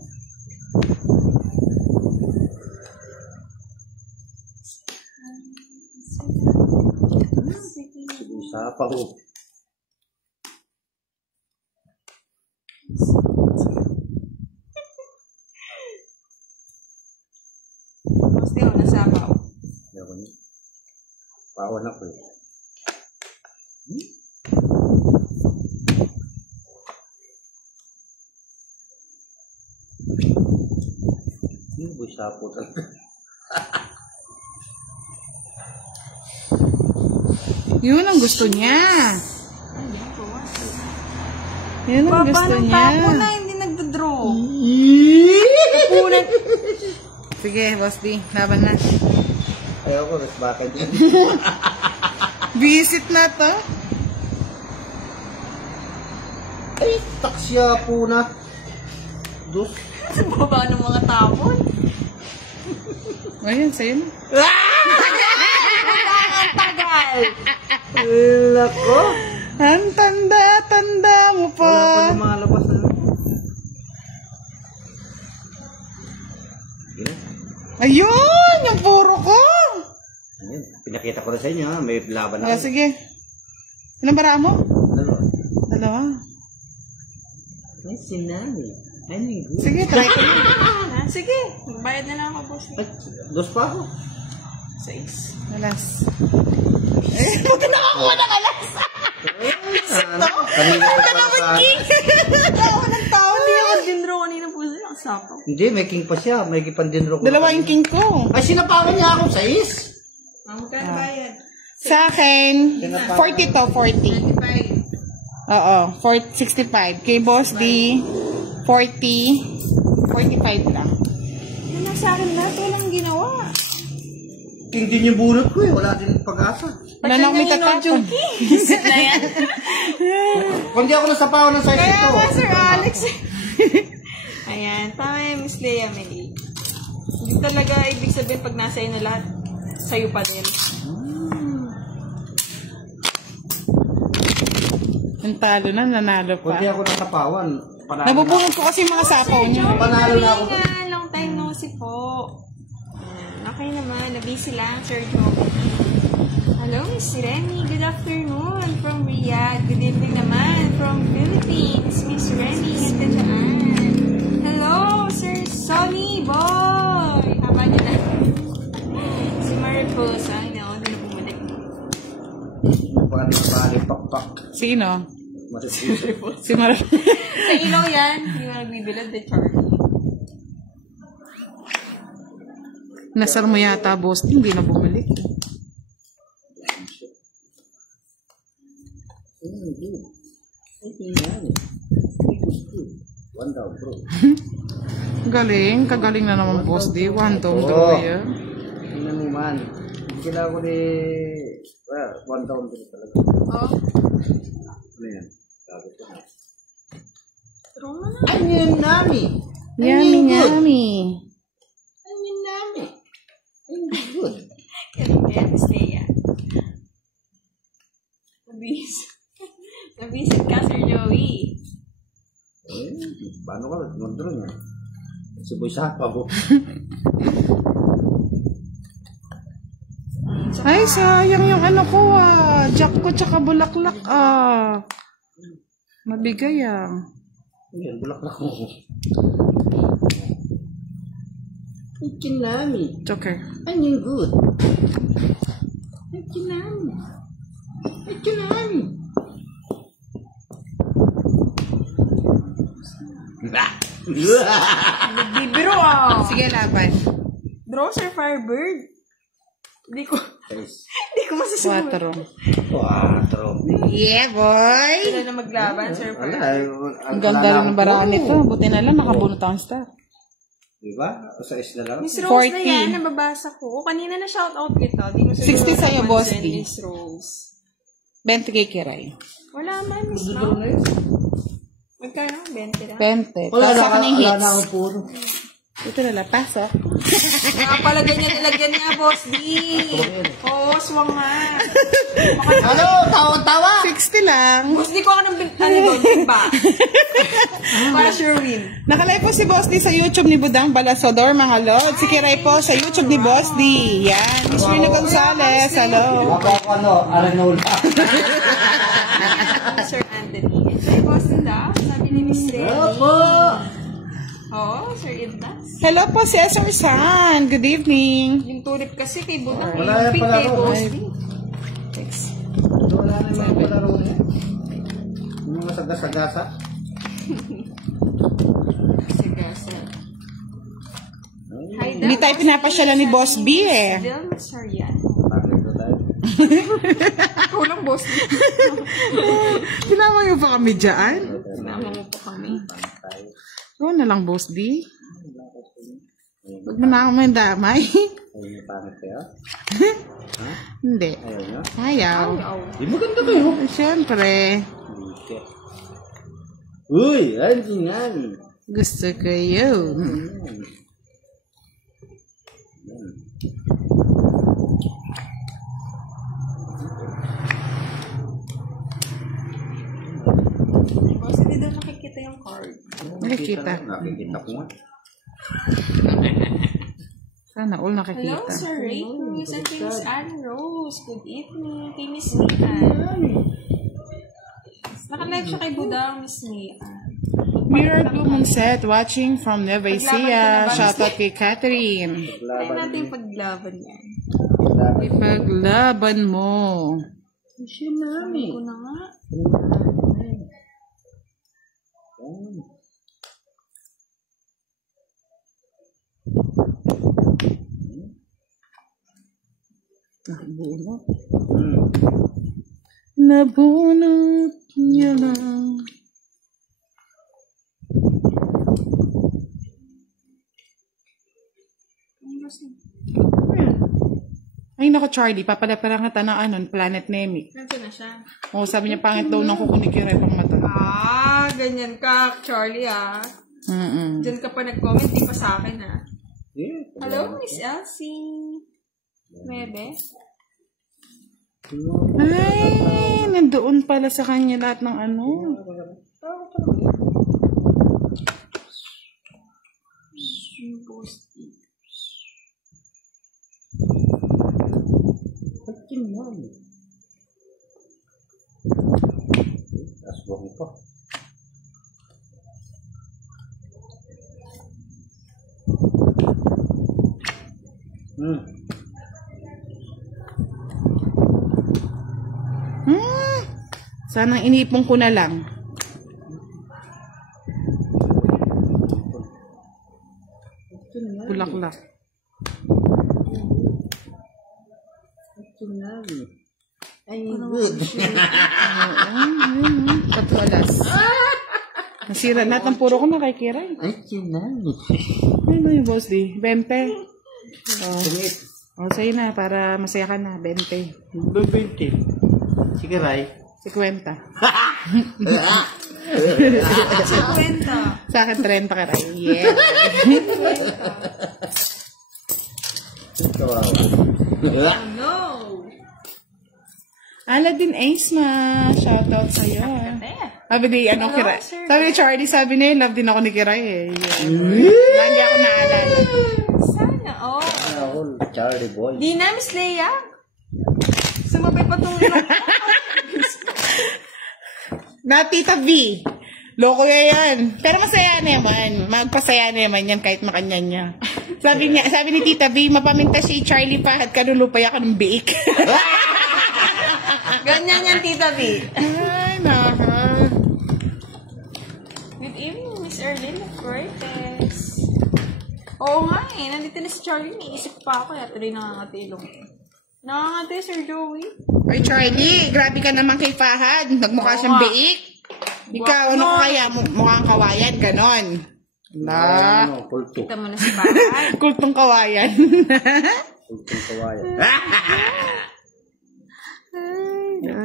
Isa pa ho. Boss, di ako nasabaw. Pawon ako eh. Busa po talaga. Yun ang gusto niya. Yun ang Baba gusto ng niya. tapo na, hindi nagdodraw. Tapunan. Sige, Boss D. Laban na. Ayoko, bakit yan? Visit na to. Ay, taksya po na. Dos. Sa baba ng mga tapon. Ayun, sa'yo na. Ang tagal. Lako. Ang tanda mo pa. Wala pa ng mga labas na. Ayun, yung puro ko. Ayun, pinakita ko na sa inyo ha. May laban na. Sige. Ilang bara mo? Dalawa. Ay, sinali. Ay, good. Sige, try ko na. Sige, magbayad na lang ako, boss. Ay, dos pa ako. 6. Alas. Eh, buti nakakuha ng alas. Kanina pa pala sa... Tao ng tao. Hindi ako dinro kanina po sila. Nakasapaw. Hindi, may king pa siya. May kipandinro ko. Dalawa yung king ko. Ay, sinapawan niya ako sa is. Magkano bayad? Sa akin, 40 to, 40. 25. Oo, 65. Kay Boss D, 40, 45 lang. Yan ang sa akin lahat. Walang ginawa. King din yung bunot ko eh. Wala din pag-asa. Wala na akong itatapon. Na yan. Kung di ako nasapawan ng size Kaya ito. nga, Sir Alex. Ayan, tama yung Miss Leia Meli. Hindi talaga ibig sabihin pag nasa iyo na lahat, sa'yo pa din. Ang talo na, nanalo Kung pa. di ako nasapawan. Nabubunod ko kasi mga sapaw niyo. Panalo na ako. Long time no see po. Okay naman, nabisi lang, Sir Joey. Hello, Miss Remy. Good afternoon from Riyadh. Good evening naman from Philippines. Miss Remy, ganda dyan. Hello, Sir Sonny Boy. Tama niyo na. Si Mariposa. Hindi ako din bumalik. Bali, pakpak. Sino? Masisipot. Si Mar... Sa ilaw yan. Hindi mo nagbibilad de Charlie. Nasar mo yata, Boss D. Hindi na bumalik. One down, bro. Galing. Kagaling na naman, Boss D. One down, draw yan. Tingnan mo man. Hindi kailangan ko ni... Well, one down din talaga. Oh. Ano yan? Sabi ko na. True na na. Onion nami! Yummy. Onion nami! Onion good. Kaya Miss Leia. Nabisit ka, Sir Joey. Eh, paano ka? Nandun yan. Si Boy Sapa ko. Ay, sayang yung ano ko Jack ko tsaka bulaklak Mabigay Ayan, bulaklak ko. Onion nami! It's okay. Onion good. Onion nami! Onion nami! Nagbibiro Sige, laban. Draw, Sir Firebird. Hindi ko masusunod. 4. 4. Yeah, boy! Sila na maglaban, Sir Wala. Firebird. Ang ganda rin ng baraan nito. Buti na lang nakabunot ang star. Diba? Sa isla lang. Miss Rose 40. na yan, nababasa ko. Kanina na shoutout kita. Di mo 60 sa'yo, Boss D. Miss Rose. 20 kay Kiray. Wala man, Miss Rose. Magkano? 20 lang. 20. Wala Tapos ako ng wala hits. na akong puro. Ito na lang, pasok. Nga pala ganyan nilagyan niya, Boss D. Oo, swang nga. Ano? Tawang-tawa! 60 lang. Boss D ko ako ng doon, ba? Para sure win. Nakalive po si Boss D sa YouTube ni Budang Balasodor, mga lord. Si Kiray po sa YouTube ni Boss D. Yan. Miss Rina Gonzalez, hello. Ako Arenola. Sir Anthony. Enjoy, Boss D, sabi ni Miss Rene. Opo! Oo, Sir Idnas. Hello po si Sir San. Good evening. Yung tulip kasi kay Budang. Wala yan Yung pink pala kay ako. Boss D. Wala na yung mga palaro niya. Yung mga sagasagasa. Sigasa. Hi, Hindi tayo pinapasyalan ni Boss B eh. Del Sarian. Bakit ko tayo? Kulang, Boss D. Tinama niyo pa kami dyan? Sinama mo pa kami. Oo na lang, Boss D. Huwag mo na ako may damay. Ayaw niyo pangit kayo? Hindi. Ayaw niyo? Ayaw. Di maganda kayo. Siyempre. Uy! Anjingan! Gusto ko yun. Boss, hindi daw nakikita yung card. Nakikita. Nakikita ko nga. Sana all Hello, nakikita. Sir Ray Cruz and kay Miss Anne Rose. Good evening. Kay Miss Mian. Naka-live siya kay Budang, Miss Mian. Mirror Bloom set watching from Nueva Ecija. Shoutout kay Catherine. Try natin yung paglaban yan. Ipaglaban mo. Sabi ko na nga. Nabunot. Nabunot niya lang. Ay, naku, Charlie. Papalapalang kita ng Planet Nemic. Nandiyan na siya. O, sabi niya, pangit daw ng kukunik yung repang mata. Ah, ganyan ka, Charlie, ah. Diyan ka pa nag-comment, di pa sa akin, ah. Hello, Miss Elsie. Mebe? Ay, nandoon pala sa kanya lahat ng ano. Asbong ko. Sana inipon ko na lang. Bulaklak. Ay, good. Patualas. Nasira lahat ng puro ko nakikiray. Ay, kinami. Ano yung Boss D? 20. Sa'yo na, para masaya ka na. 20. 20. Sige, Ray. 50. 50. Sa akin, 30 ka rin. Yeah. Kawawa. No! Aladdin Ace na. Shoutout sa'yo. Sabi ni, Kiray. Sabi ni Charlie, sabi niya, love din ako ni Kiray eh. Yeah. Lagi ako naalala. Sana, oh. Ako, Charlie boy. Di na, Miss Leia. Sumabay pa itong Na Tita V. Loko yan. Pero masaya naman. Magpasaya naman yan kahit makanya niya. Sabi ni Tita V, mapaminta si Charlie pa at kanulupay ako ng biik. Ganyan yan, Tita V. Ay, naka. Good evening, Miss Erlyn Cortez. Oo nga eh, nandito na si Charlie. Naisip pa ako, kaya tuloy nangangatilong. Nangangati, Sir Joey. Ay, Charlie, grabe ka naman kay Fahad. Nagmukha siyang biik. Ikaw, ano kaya? Mukhang kawayan, ganon. La. Kulto. Kita mo na si Bahay. Kultong kawayan. Kultong kawayan.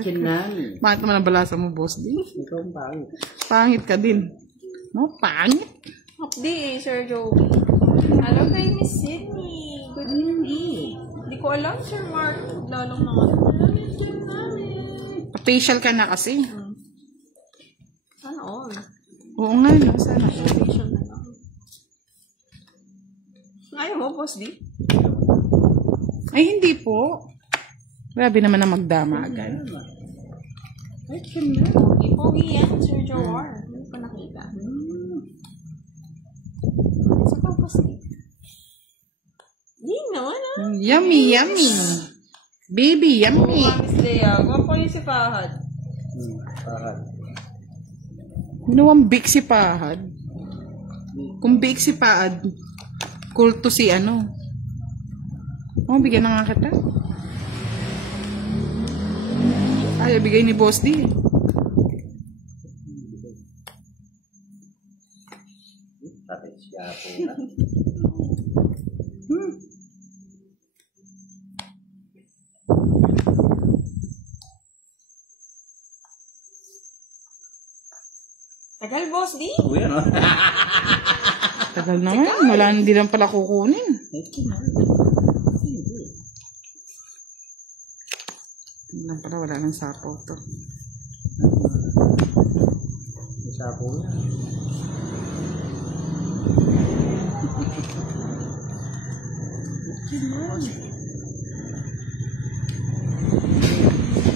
Kinami. Bakit naman ang balasa mo, boss? Di? Ikaw ang pangit. Pangit ka din. No, pangit. Updi, Sir Joey. Hello kay Miss Sydney. Good evening. Hindi ko alam, Sir Mark. Lalong naman. Facial ka na kasi. Sana all. Oo nga, no? Sana. Facial na lang. Ayaw mo, boss, di? Ay, hindi po. Grabe naman na magdama agad. Pogi yan, Sir Joar. Hindi ko nakita. Sa purpose di. Di naman ah. Yummy, yummy. Baby, yummy. Miss Lea, gwapo yung si Fahad. Pahal. Ano big si Pahad? Kung big si Pahad, kulto si ano. Oh, bigyan na nga kita. Ay, bigay ni Boss D. Tatay siya po na. Tagal, boss, di? Uy, ano? Tagal naman. Wala, hindi lang pala kukunin. Hindi lang pala, wala nang sapaw to. May sapo na.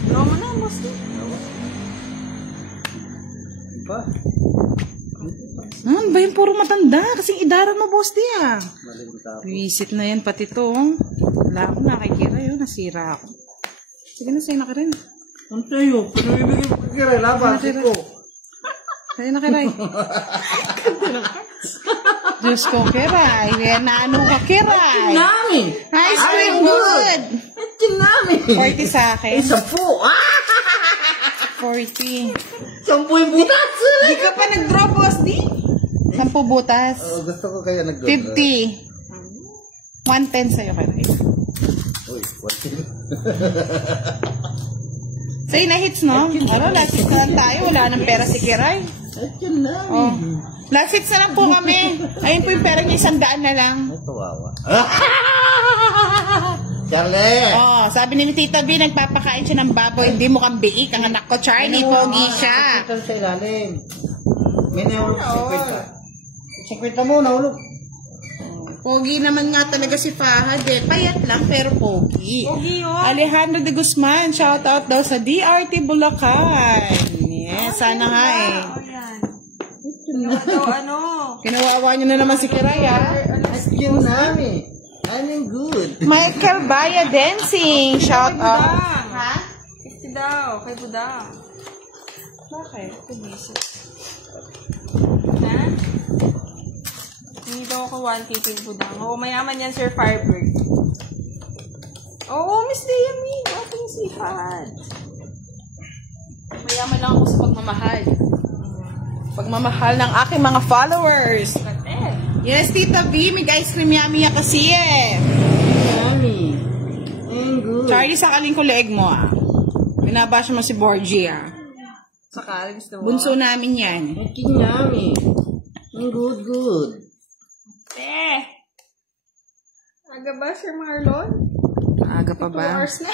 Draw mo na, boss, di? Iba? Ba yung puro matanda? Kasing idara mo, Boss D, ah. Maling tapo. Visit na yan pati to. Wala akong nakikira yun. Nasira ako. Sige na, sa'yo nakirin. Ang tayo. Pinibigay ko kira. Laban. Siko. Sa'yo nakiray. Diyos ko, kiray. Na ano ka, kiray. Nami. Ice cream, good. Nami. 40 sa akin. 10. 40. 10 yung butas. Di ka pa nag-draw, Boss D? 10 butas. Gusto ko kaya 50. nag-draw. 110 sa'yo, kiray. Uy, 1. Sa'yo na hits, no? Ano, last hits na lang tayo. Wala nang pera si Kiray. Oh. Last hits na lang po kami. Ayun po yung pera niya, 100 na lang. Ay, kawawa. Charlie! Oh, sabi ni Tita B, nagpapakain siya ng baboy. Hindi mo kang biik. Ang anak ko, Charlie, pogi siya. Ito sa ilalim. May nahulog 50. 50 mo, nahulog. Pogi naman nga talaga si Fahad eh. Payat lang, pero pogi. Pogi, oh. Alejandro de Guzman, shout out daw sa DRT Bulacan. Yes, sana nga eh. Oh, yan. Ito, ano? Kinawawa niyo na naman si Kiray, ah. Askin namin. I'm good. Michael Baya Dancing, shout out. Ha? 50 daw, kay Buda. Bakit? Ha? Hindi daw ako 1K kay Buda. Oo, mayaman yan, Sir Firebird. Oo, Miss Dayami. Ating sihad. Mayaman lang ako sa pagmamahal. Pagmamahal ng aking mga followers. Katel. Yes, Tita B, may ice cream yummy yan kasi eh. Yummy. I'm good. Charlie, sakaling ko leeg mo ah. Binabash mo si Borgie ah. Saka, gusto mo? Bunso namin yan. Askin yummy. I'm good. Aga ba, Sir Marlon? Aga pa 2 ba? hours na.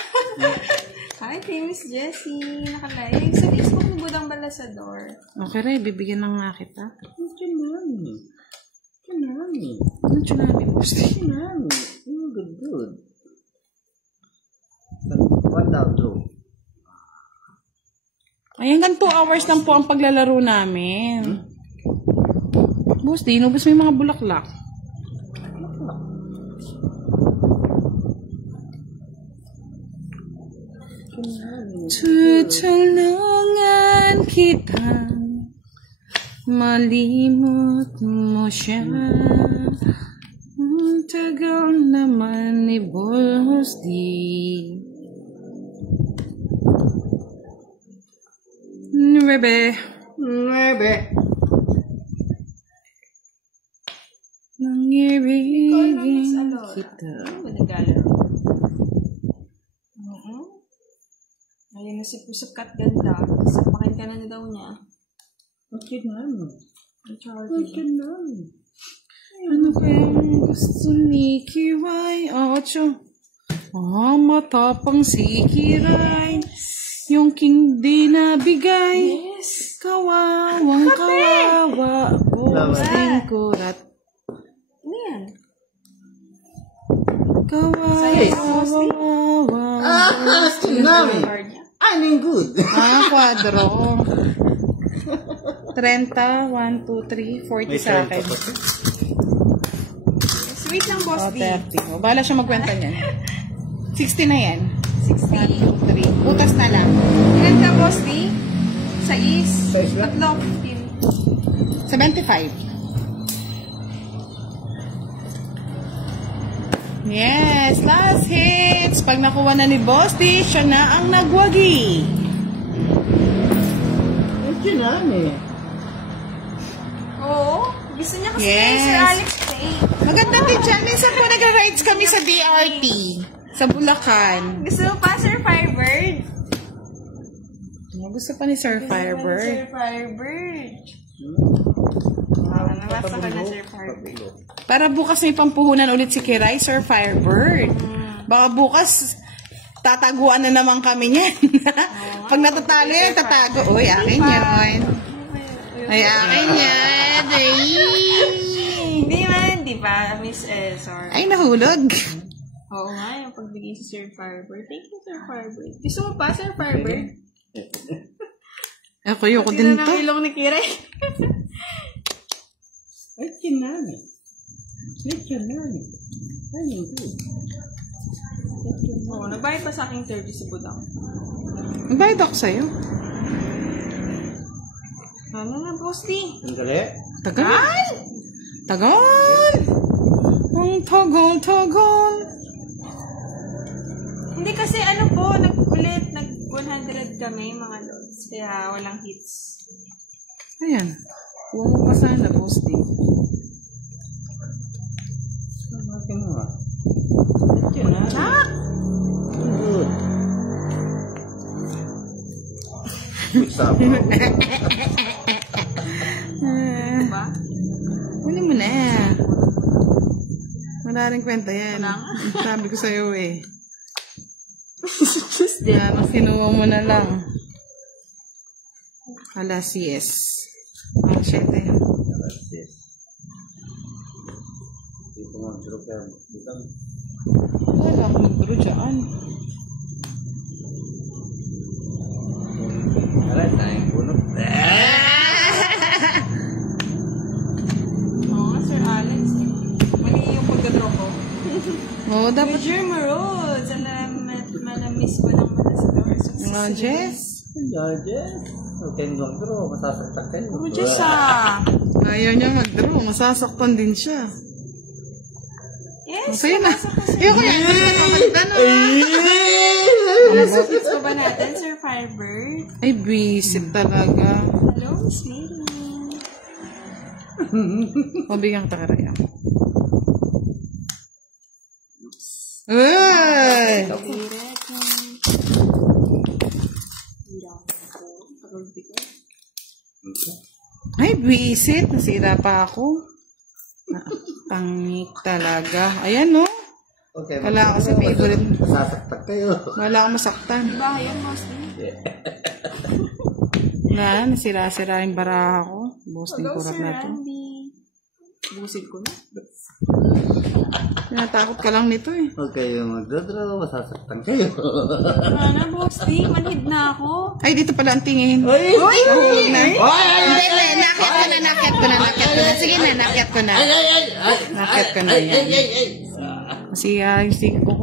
Hi, famous Jessie. Nakalaig sa Facebook ni Budang Balasador. Okay rin, bibigyan na nga kita. Askin yummy. Ano tsunami mo? Yummy. I'm good. What now, Joe? Ay, hanggang 2 hours lang po ang paglalaro namin. Boss, di inubos mo yung mga bulaklak. Tutulungan kita, malimot mo siya. Ang tagal naman ni Boss D. Bebe. Ibigin kita. Ano ba naglalaro? Ayan na si Pusukat ganda. Sapakin ka na daw niya. Okay na. Ang Charlie. Ano kayang gusto ni Kiray? Matapang si Kiray. Yung king di nabigay. Yes. Kawawang kawawa. Bossing kurat. Ano yan? Kawawa. Tsunami. Card niya. I'm good. Kwadro. 30, 1, 2, 3, 40 sa akin. Sweet lang, Boss D. 30. Bahala siya magkwenta niyan. 60 na yan. 60. 3. Butas na lang. Ilan ka, Boss D? 6. Sais lang. Tatlo. 15. 75. Yes, last hits. Pag nakuha na ni Boss D, siya na ang nagwagi. Okay na Oo. Gusto niya kasi Yes. Sir Alex Pay. Maganda din dyan. Minsan po nagra-rides kami sa DRT. Sa Bulacan. Gusto mo pa, Sir Firebird? Gusto pa ni Sir Firebird. Sir Firebird. Nabasa ko na Sir Firebird. Para bukas may pampuhunan ulit si Kiray, Sir Firebird. Baka bukas tataguan na naman kami niyan. Pag natatalo yan, tatago. Uy, akin yan. Ay, akin yan. Hindi man, di ba? Miss Elzor. Ay, nahulog. Oo nga, yung pagbigay si Sir Firebird. Thank you, Sir Firebird. Gusto mo pa, Sir Firebird? Ako, yoko din Sino to. ng ilong ni Kiray? Okay na I'm good. Oo, nagbayad pa sa aking 30 si Budang. Magbayad ako sa'yo. Ano na, Boss D? Sandali. Tagal. Tagal. Ang tagal. Hindi kasi ano po, nag-100 kami mga lods. Kaya walang hits. Ayan. Huwag mo pa sana, Boss D. Okay na. Ah! Good. Good sabaw. Diba? Huli mo na. Wala rin kwenta yan. Wala nga. Sabi ko sa'yo eh. Just din. Yan, kinuha mo na lang. Alas, yes. Ang 7. Wala ako nag-draw dyan. Alright, tayong punot. Oo, Sir Alex. Mali yung pagka-draw ko. Oo, dapat. Roger Marod. Malamis ko ng matas. Mga Jess. Judges. Okay, mag-draw. Masasaktak kayo. Roger sa... Ayaw niya mag-draw. Masasaktan din siya. Yes, Sa'yo na. nabasa ko sa'yo. Ayoko yan. Ano? Nasa hits ko ba natin, Sir Firebird? Ay, visit talaga. Hello, Miss Lady. Mabigyan ka karaya. Uy! Ay, visit. Nasira pa ako. Tangik talaga. Ayan, no? Okay, Wala ako sa favorite. masasaktak kayo. Wala akong masaktan. Bahay yan, mostly. Na, nasira-sira yung baraha ko. Boss din Hello, kurap Sir na to. Randy. Busin ko na. Tinatakot ka lang nito eh. Okay, mag-draw. Masasaktan kayo. Ano, boss? Di, manhid na ako. Ay, dito pala ang tingin. Uy! Huwag na. Hindi, nakyat ko na. Sige na, nakyat ko na. Nakyat ko na yan. Kasi yung stick ko,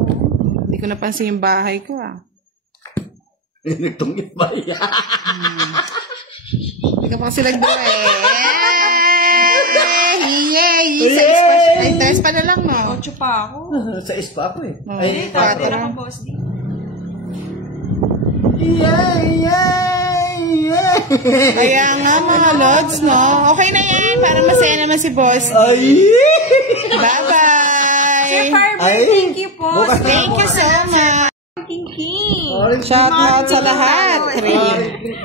hindi ko napansin yung bahay ko ah. Nagtungit ba yan? Hindi ka pa kasi nag-draw eh. Yay! Ay, test pa na lang no. 8 pa ako. Sa ispa ako eh. Hindi, Ay, tapos din ako, boss. Di. Yay! Yay! Kaya nga mga lods, no? Okay na yan. Para masaya naman si Boss. Ay! Bye-bye! Sir Farber, Ay. thank you po. Thank you so much. King King. Shout out sa lahat.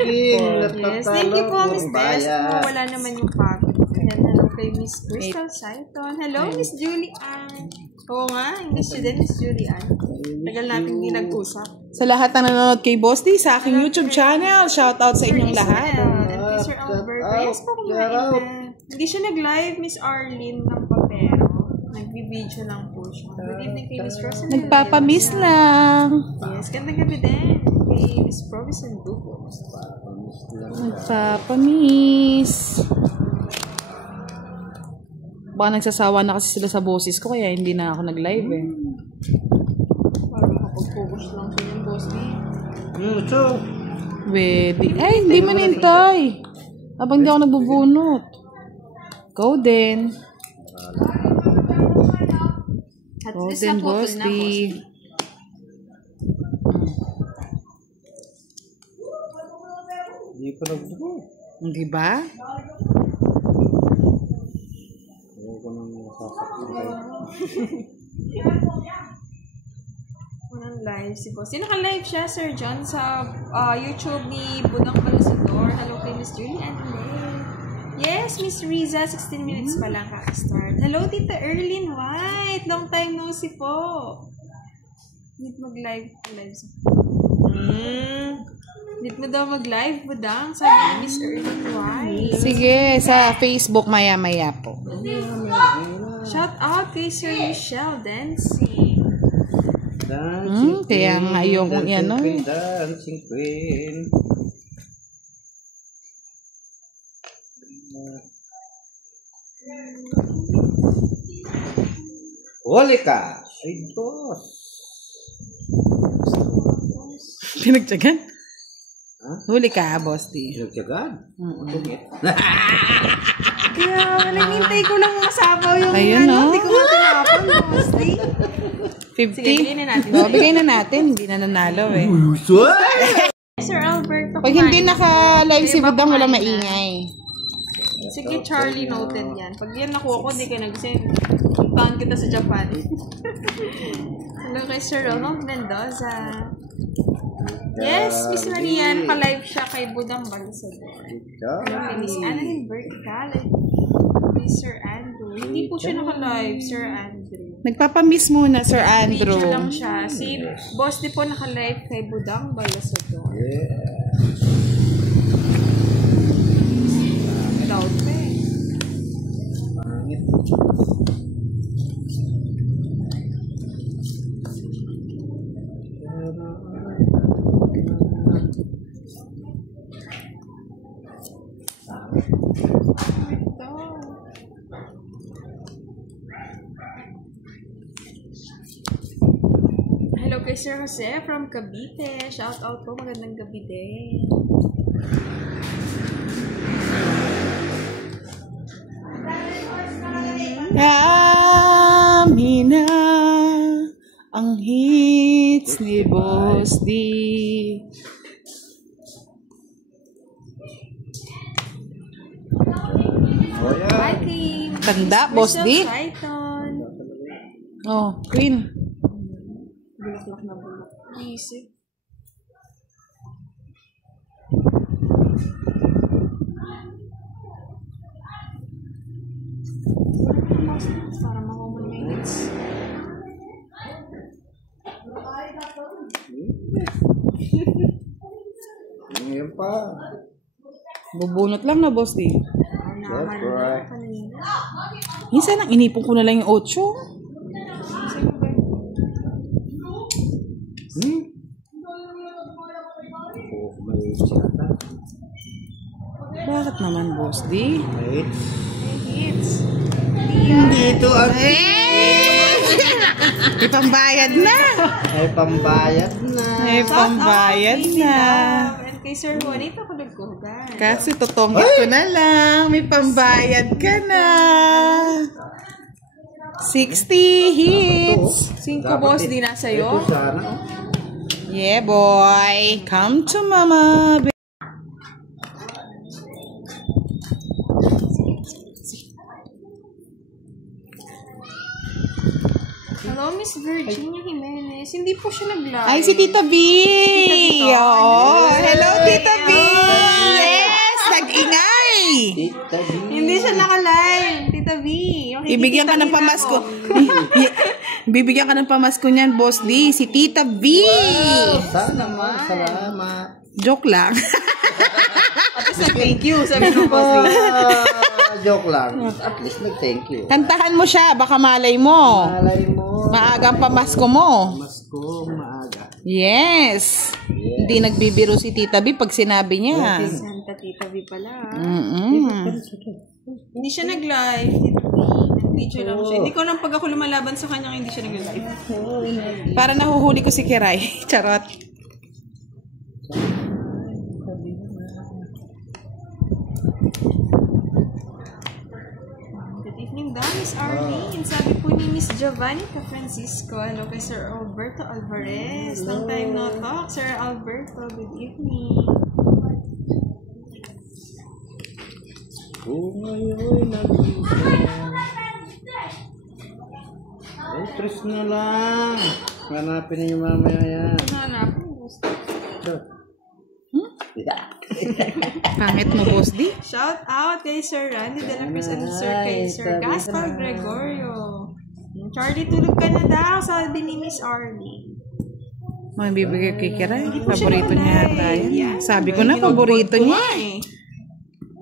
Yes, thank you po, Miss Des. Wala naman yung pagod. Hello kay Miss Crystal Saiton. Hello, Miss Julie Ann. Oo nga, English student, Miss Julie Ann. Tagal natin hindi nag-usap. Sa lahat na nanonood kay Boss D sa aking YouTube channel, shout out sa inyong lahat. And kay Sir Alberto. Yes po, kumain na. Hindi siya nag-live, Miss Arlene ng Papero. Nag-video lang po siya. Good evening kay Miss Rosa. Nagpapamiss lang. Yes, gandang gabi din. Kay Miss Provis and Dugo. Nagpapamiss. Baka nagsasawa na kasi sila sa boses ko kaya hindi na ako nag-live eh. Parang makapag-focus lang siya yung boss niya. So, Pwede. Ay, hindi manintay. Habang hindi ako nagbubunot. Go din. At Go least din, naputol Boss na, D. boss. hindi ko nagbuo. Hindi ba? Hindi ko nang nasasaktan. Unang live si boss. Sino ka-live siya, Sir John, sa YouTube ni Budang Balasador. Hello kay Miss Julie Ann. Yes, Miss Riza, 16 minutes pa lang kaka-start. Hello, Tita Erlyn White. Long time no see po. Need mag-live. Need mo daw mag-live, Budang. Sabi ni Miss Erlyn White. Sige, sa Facebook maya-maya po. Shout out kay Sir Michelle Dancing. Kaya nga ayokong yan, no? Dancing Queen. Huli ka! Ay, Diyos! Pinagtsagan? Huli ka, Boss D. Pinagtsagan? Kaya, nangintay ko lang masabaw yung Ayun, no? Hindi ko matinapon, boss. 50? Sige, bigyan na natin. Bigay na natin. Hindi na nanalo eh. Sir Alberto, Pag hindi naka-live si Budang, walang maingay. sige, Charlie noted yan. Pag yan nakuha ko, hindi ka nag-send. Puntahan kita sa Japan. Hello kay Sir Ronald Mendoza. Yes, Miss Maria, naka-live siya kay Budang Balasador. Hello kay Miss Annalyn Vertical. Kay Sir Andrew. Hindi po siya naka-live, Sir Andrew. Nagpapamiss muna, Sir Andrew. Video lang siya. Si Boss di po naka-live kay Budang Balasador. Loud pa eh. Hello kay Sir Jose from Cavite. Shout out po. Magandang gabi din. Dami na ang hits ni Boss D. Hi kay Tanda, Boss D. Python. Oh, Queen. Bulaklak na bulak. Isip. Para makuha minutes. Ngayon pa. Bubunot lang na, Boss D. Naman na kanina. Minsan ang inipon ko na lang yung 8. May siyata. Bakit naman, Boss D? May Hits. dito ang May pambayad na. May pambayad na. May pambayad na. And kay Sir Juanito ko nagkuhugan. Kasi totonggit ko na lang. May pambayad ka na. 60 hits. 5 boss di na sa'yo. Ito sana. Yeah, boy. Come to mama. Hello, Miss Virginia Jimenez. Hindi po siya nag-live. Ay, si Tita B! Oo. Hello, Tita B! Yes! Nag-ingay! Tita B. Hindi siya naka-live. Tita B. Okay, Ibigyan ka ng pamasko. Bibigyan ka ng pamasko niyan, Boss D. Si Tita B! Sana mo, salamat. Joke lang. At least thank you. Sabi ko po. Joke lang. At least nag-thank you. Kantahan mo siya, baka malay mo. Malay mo. Maagang pamasko mo. Masko, maaga. Yes. Hindi nagbibiro si Tita B pag sinabi niya. Santa Tita B pala. Hindi siya nag-live. Video lang siya. Hindi ko alam pag ako lumalaban sa kanya, hindi siya nag-live. Para nahuhuli ko si Kiray. Charot. Good evening daw, Miss Arlene. Sabi po ni Miss Giovannica Francisco. Hello kay Sir Alberto Alvarez. Long time no talk, Sir Alberto. Good evening. Kung ngayon nag-isa. Ay, tres na lang. Hanapin niyo mamaya yan. Hanap. Sure. Pangit mo, Boss D. Shout out kay Sir Randy de la Cruz and kay Sir Gaspar Gregorio. Charlie, tulog ka na daw, sabi ni Miss Arlene. May bibigay kay Kiray. Hindi po siya Paborito niya naka-live. yata yun. Yeah. Sabi ko na, paborito niya. Eh.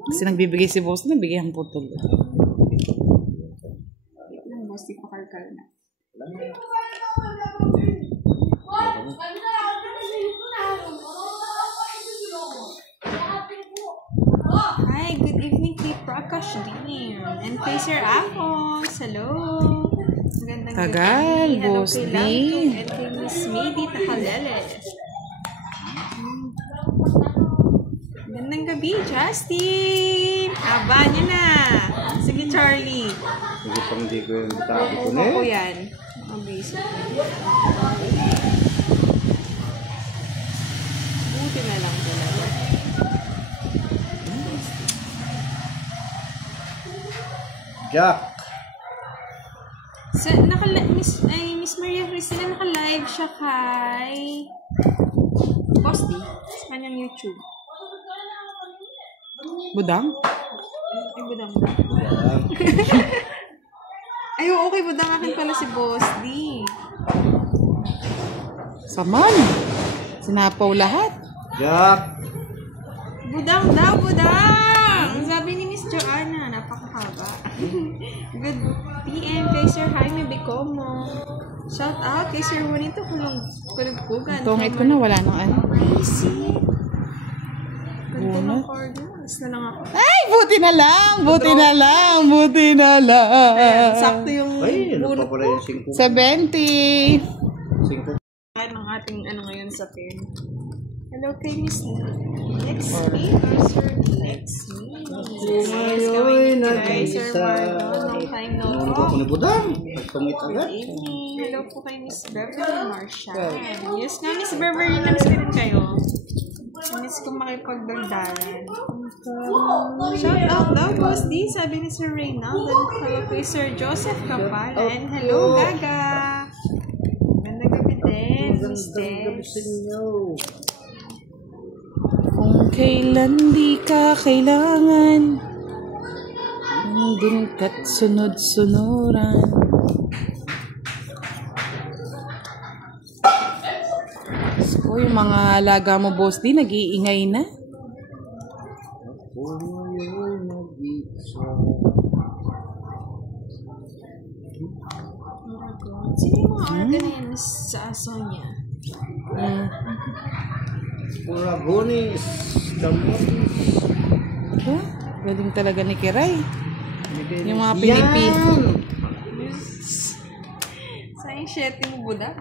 Kasi nagbibigay si Boss, nabigyan po tuloy. Ang boss, di pa kalkal na. Hi, good evening kay Prakash Dean. And kay Sir Amos. Hello. Magandang Tagal, gabi. Hello Boss kay D. Langtong and kay Miss Mady Takalele. Magandang gabi, Justin. Aba niya na. Sige, Charlie. Sige pang hindi ko yung tabi ko na Ako eh. yan. Mabisi. Buti na lang talaga. Jack. So, Miss Maria Cristina, naka-live siya kay Boss D sa kanyang YouTube. Budang? Ay, budang. Ay, okay, budang akin pala si Boss D. Saman. Sinapaw lahat. Jack. Budang daw, budang! Sabi ni Miss Joanna, napakahaba. Good PM kay Sir Jaime Bicomo. Shout out kay Sir Juanito Kulugpugan. Tungit ko na, wala nang ano. Easy. Ganda ng cardinals na lang ako. Ay, buti na lang, buti na lang, buti na lang. Ayan, sakto yung Ay, ano pa bunot pala ko. yung 5? 70. 5. Ng ating ano ngayon sa pin. Hello kay Miss Lexmi or Sir Lexmi. Yes, kawin kay Sir Marlon. Long time no Ano talk. ko ni Budang? Nagtungit Good agad. evening. Hello po kay Miss Beverly Marshall. Yes nga, Miss Beverly, namiss ko rin kayo. Namiss ko makipagdagdagan. Shout out daw, Boss D. Sabi ni Sir Reynaldo. Hello kay Sir Joseph Kapal. And hello, Gaga. Ganda gabi din, Miss Des. Kung kailan di ka kailangan, dun ka't sunod-sunuran. So, yung mga alaga mo, Boss D, nag-iingay na. Sino yung mga organ na yan sa Sonia? Puragonis. Kamotis. Huh? Galing talaga ni Kiray. Yung mga Pilipin. Sayang sheting Buddha.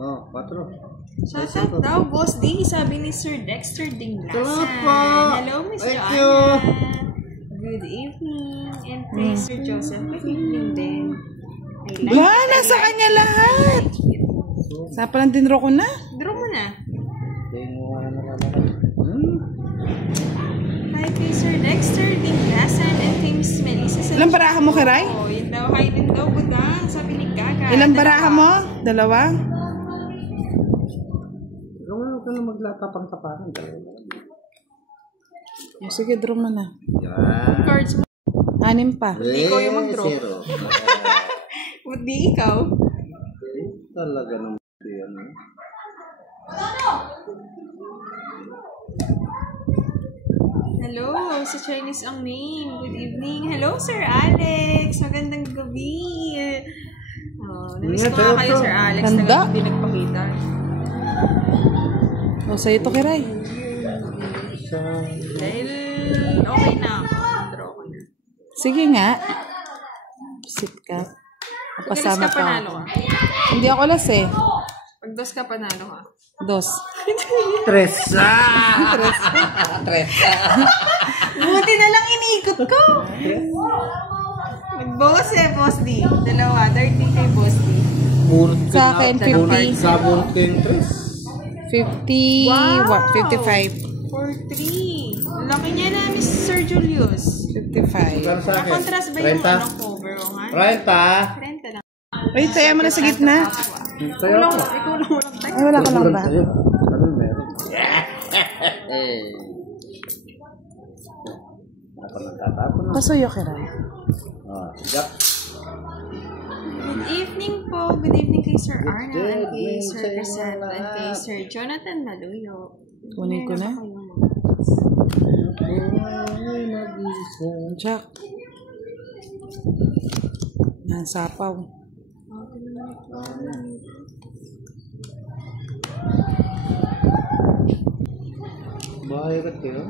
Oh, 4. Shout out daw, Boss D. Sabi ni Sir Dexter Dinglasan. Salamat po. Hello, Miss Thank Joanna. you. Good evening. And kay Sir Joseph. Good evening din. Wala, nasa kanya lahat. Sapa lang dinro ko na. Draw mo na. Hmm? Hi kay Sir Dexter Dinglasan and kay Miss Melissa. Ilang baraha mo, Kiray? Oh, yun daw. Hi din daw, Buddha. Sabi ni Gaga. Ilang baraha mo? Dalawa? Huwag ka na maglatapang-tapangan. Sige, draw mo na. Yan. Cards mo. 6 pa. Hindi ikaw yung mag-draw. Zero. Hindi ikaw. Talaga naman yan. Hello, sa Chinese ang name. Good evening. Hello, Sir Alex. Magandang gabi. Oh, namiss ko nga kayo, Sir Alex. Ganda. Hindi nagpakita. O, sa'yo to, Kiray. Dahil okay na ako. Draw ko na. Sige nga. Sit ka. Pag alas Pasama ka, panalo pa. ka. Hindi ako alas eh. Pag dos ka, panalo ka. 2. Tres. Tres. Buti na lang iniikot ko. Mag-boss Boss D. Dalawa, 30 kay Boss D. Sa akin, 50. Sabon ko yung tres. 50. Wow. 55. 4-3. Laki niya na, Miss Sir Julius. 55. Para sa akin. Contrast ba yung ano cover? 30. 30 lang. Ay, saya mo na sa gitna. Sa'yo ako. Ikaw lang walang tayo. Ay, wala ka lang ba? Ano meron? Ako nagtatapon na. Pasuyo, Kiray. Jack. Good evening po. Good evening kay Sir Arnold and kay Sir Crisanto and kay Sir Jonathan Maluyo. Kunin ko na. Jack. Yan, sapaw. Bahay ka kayo?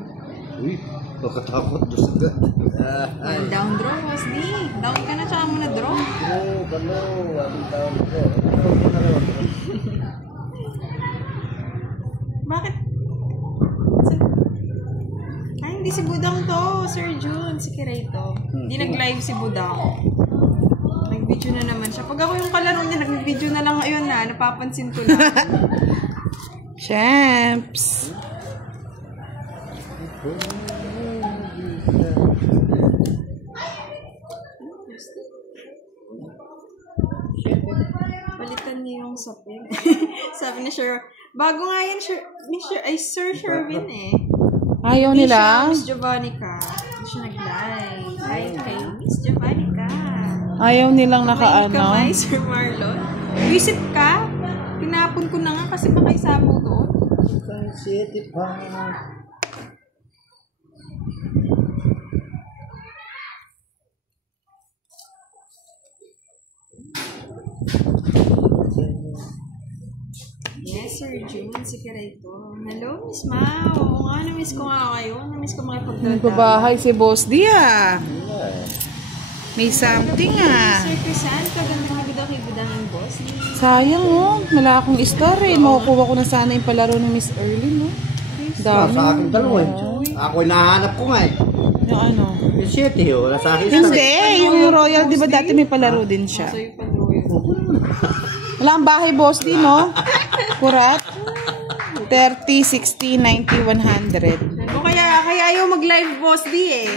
Uy, nakatakot. Dos agad. Well, down draw, Boss D. Down ka na, tsaka mo na draw. Galo. Ang tawag ko. Bakit? Ay, hindi si Budang to, Sir Jun. Si Kiray to. Hindi nag-live si Budang. Nag-video na naman siya. Pag ako yung kalaro niya, nag-video na lang ngayon na. Napapansin ko na. Champs. Balitan niya yung sapin. Sabi ni Sir, bago nga yan, Sir Sherwin eh. Ayaw Hindi nila. siya, Miss Giovannica. Hindi siya nag-live. Hi kay Miss Giovannica. Ayaw nilang Kamay nakaano. Sir Marlon. Visit ka? Pinapon ko na nga kasi baka isabaw doon. City pa. Yes, Sir June. Si Kirito. Hello, Miss Mau. Oo nga, na-miss ko nga kayo. Na-miss ko makipagdaldal. Nagbabahay si Boss D ah. May something ah. Sir Crisanto, gandang nagda kay Budangin Boss. Sayang oh. Wala akong story. Makukuha ko na sana yung palaro ni Miss Erlyn oh. Dami. Sa akin dalawa eh. Ako'y nahanap ko nga eh. Yung ano? Yung city oh. Wala sa akin. Hindi. Yung Royal, di ba dati may palaro din siya? So, yung pandruyo. Wala ang bahay, Boss D, no? Kurat. 30, 60, 90, 100. Kaya ayaw mag-live Boss D eh.